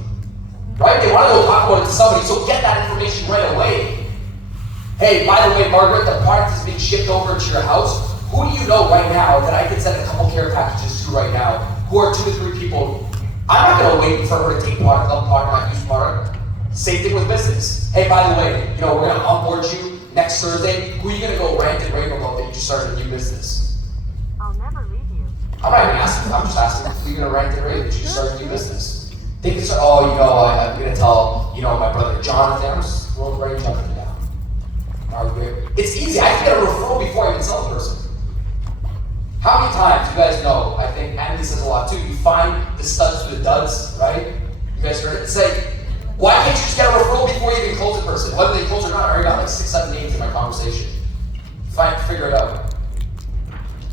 Right? They want to go talk about it to somebody, so get that information right away. Hey, by the way, Margaret, the product is being shipped over to your house. Who do you know right now that I could send a couple care packages to right now, who are 2 to 3 people? I'm not going to wait for her to take product, up product, not use product. Same thing with business. Hey, by the way, we're going to onboard you next Thursday. Who are you going to go rant and rave about that you just started a new business? I'll never leave you. I'm not even asking. I'm just asking who are you going to rant and rave that you just started a new business? They can start, I'm going to tell, my brother Jonathan, I'm just writing Jonathan down. It's easy. I can get a referral before I even sell the person. How many times, you guys know, I think, and think this says a lot too. You find the studs for the duds, right? You guys heard it? It's like, why can't you just get a referral before you even close a person? Whether they close or not, I already got like 6, 7 names in my conversation. Figure it out.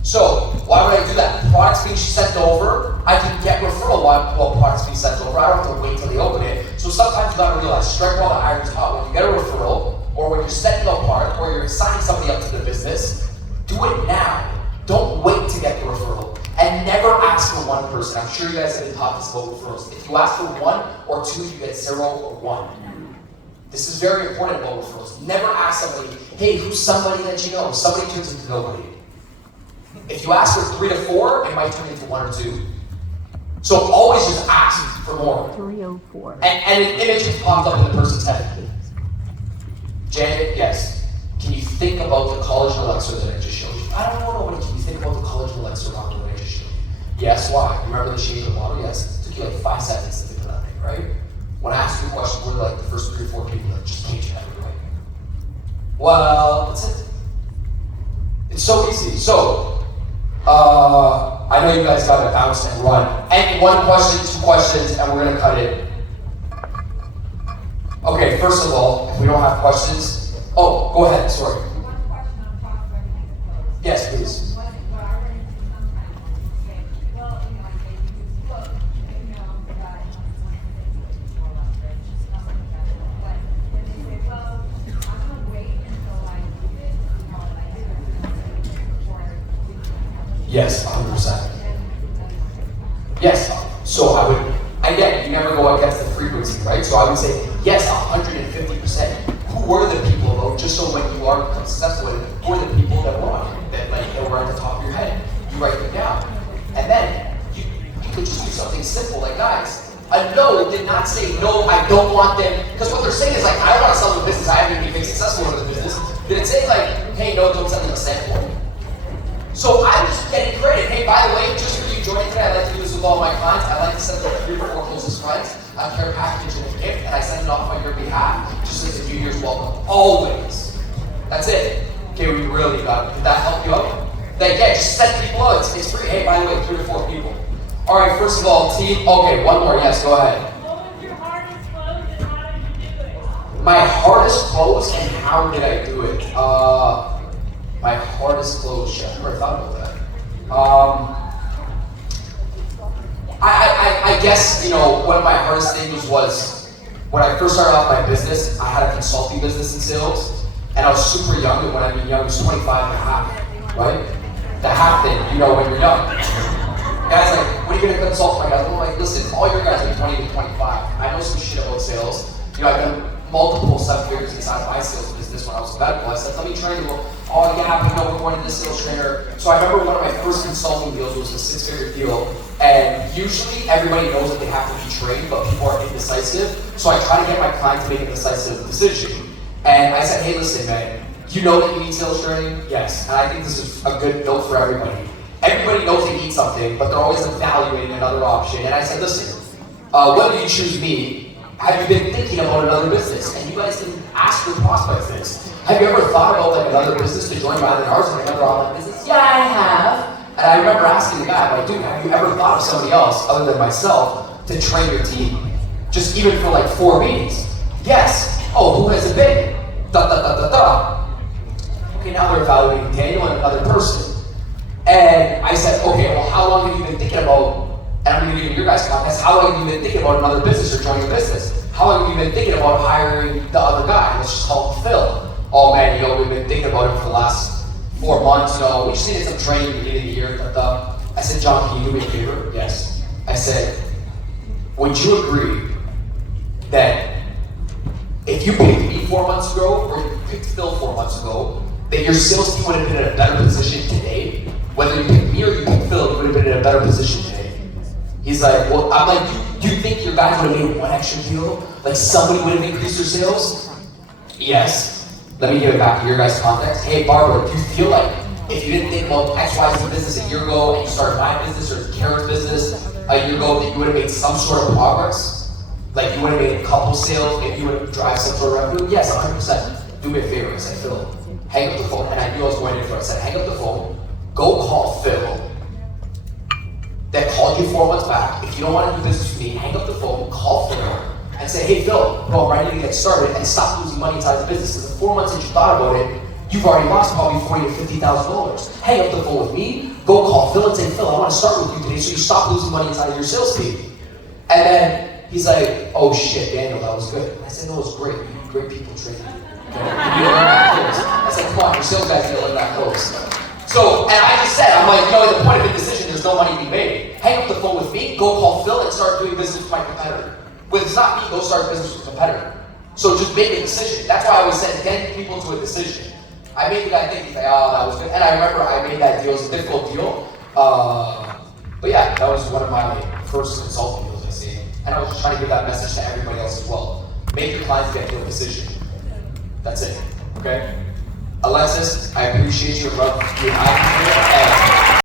So, why would I do that? Products being sent over, I can get referral while products being sent over. I don't have to wait till they open it. So sometimes you gotta realize, strike while the iron's hot. When you get a referral, or when you're setting a part, or you're signing somebody up to the business, do it now. Don't wait to get the referral. And never ask for one person. I'm sure you guys have been taught this about referrals. If you ask for 1 or 2, you get 0 or 1. This is very important about referrals. Never ask somebody, hey, who's somebody that you know? Somebody turns into nobody. If you ask for 3 to 4, it might turn into 1 or 2. So always just ask for more. 304. And an image just popped up in the person's head. Janet, yes. Can you think about the collagen elixir that I just showed you? I don't know, but can you think about the collagen elixir model that I just showed you? Yes, why? Remember the shape of the model? Yes. It took you like 5 seconds to think of that thing, right? When I asked you a question, what are like the first 3 or 4 people that just came to your head right? Well, that's it. It's so easy. So, I know you guys got to bounce and run. And 1 question, 2 questions, and we're going to cut it. Okay, first of all, if we don't have questions, oh, go ahead, sorry. One question on top of everything that closed. Yes, please. What I run into sometimes is say, well, I say you could look, the guy wants something that's more about it, just nothing like that. But then they say, well, I'm gonna wait until I do it, and I do it before I do it. Yes, 100%. Yes, so I would, again, you never go against the frequency, right? So I would say, yes, 150%. Who were the people, though, just so when you are successful with it, who are the people that were on it, that were at the top of your head? You write them down. And then, you could just do something simple, like, guys, a no did not say, no, I don't want them, because what they're saying is, like, I don't want to sell them a business, I haven't even been successful in the business. Did it say, like, hey, no, don't send them a sample? So I'm just getting credit. Hey, by the way, just for you joining today, I like to do this with all my clients. I like to send them 3 or 4 closest friends a care package and a gift, and I send it off on your behalf, just as a New Year's welcome. Always. That's it. Okay, we really got it. Did that help you out? Then, yeah, just send people out. It's free. Hey, by the way, 3 to 4 people. All right, first of all, team. Okay, 1 more. Yes, go ahead. What was your hardest close and how did you do it? My hardest close and how did I do it? My hardest close, shit, I never thought about that. I guess, one of my hardest things was when I first started off my business, I had a consulting business in sales, and I was super young, and when I mean young, I was 25 and a half, right? The half thing, when you're young. Guys like, what are you gonna consult for, guys? I'm like, listen, all your guys are 20 to 25. I know some shit about sales. I've done multiple 7 figures inside my sales business when I was medical. I said, let me train you. Oh yeah, we're going to this sales trainer. So I remember one of my first consulting deals was a 6-figure deal. And usually everybody knows that they have to be trained, but people are indecisive. So I try to get my client to make a decisive decision. And I said, hey, listen, man, you know that you need sales training? Yes. And I think this is a good note for everybody. Everybody knows they need something, but they're always evaluating another option. And I said, listen, whether you choose me, have you been thinking about another business? And you guys can ask your prospects this. Have you ever thought about like another business to join rather than ours, like another online business? Yeah, I have. And I remember asking the guy, like, dude, have you ever thought of somebody else other than myself to train your team? Just even for like 4 meetings? Yes. Oh, who has it been? Da da da da da. Okay, now they're evaluating Daniel and another person. And I said, okay, well, how long have you been thinking about, and I'm going to give you your guys' context, how long have you been thinking about another business or joining a business? How long have you been thinking about hiring the other guy? Let's just call him Phil. Oh man, we've been thinking about him for the last 4 months. We just needed some training at the beginning of the year. I said, John, can you do me a favor? Yes. I said, would you agree that if you picked me 4 months ago, or you picked Phil 4 months ago, that your sales team would have been in a better position today? Whether you picked me or you picked Phil, you would have been in a better position today. He's like, well, I'm like, do you think your guys would have made 1 extra deal? Like somebody would have increased their sales? Yes. Let me give it back to your guys' context. Hey, Barbara, do you feel like if you didn't think about XYZ business a year ago and you started my business or Karen's business a year ago, that you would have made some sort of progress? Like you would have made a couple sales, if you would have driven some sort of revenue? Yes, 100%. Do me a favor. I said, Phil, hang up the phone. And I knew I was going in for it. I said, hang up the phone, go call Phil. That you 4 months back. If you don't want to do business with me, hang up the phone, call Phil, and say, hey Phil, bro, I'm ready to get started, and stop losing money inside the business. Because in 4 months that you thought about it, you've already lost probably $40,000 to $50,000. Hang up the phone with me, go call Phil and say, Phil, I want to start with you today so you stop losing money inside of your sales team. And then he's like, oh shit, Daniel, that was good. And I said, no, it was great. You need great people training you. Okay? You learn that close. I said, come on, your sales guys need to learn that close. So, and I just said, I'm like, at the point of indecision, there's no money to be made. Hang up the phone with me, go call Phil and start doing business with my competitor. When it's not me, go start business with a competitor. So just make a decision. That's why I always said, get people to a decision. I made the guy think, he's like, oh, that was good. And I remember I made that deal. It was a difficult deal. But yeah, that was one of my first consulting deals I see. And I was just trying to give that message to everybody else as well. Make your clients get to a decision. That's it, okay? Alexis, I appreciate your love. You having me here.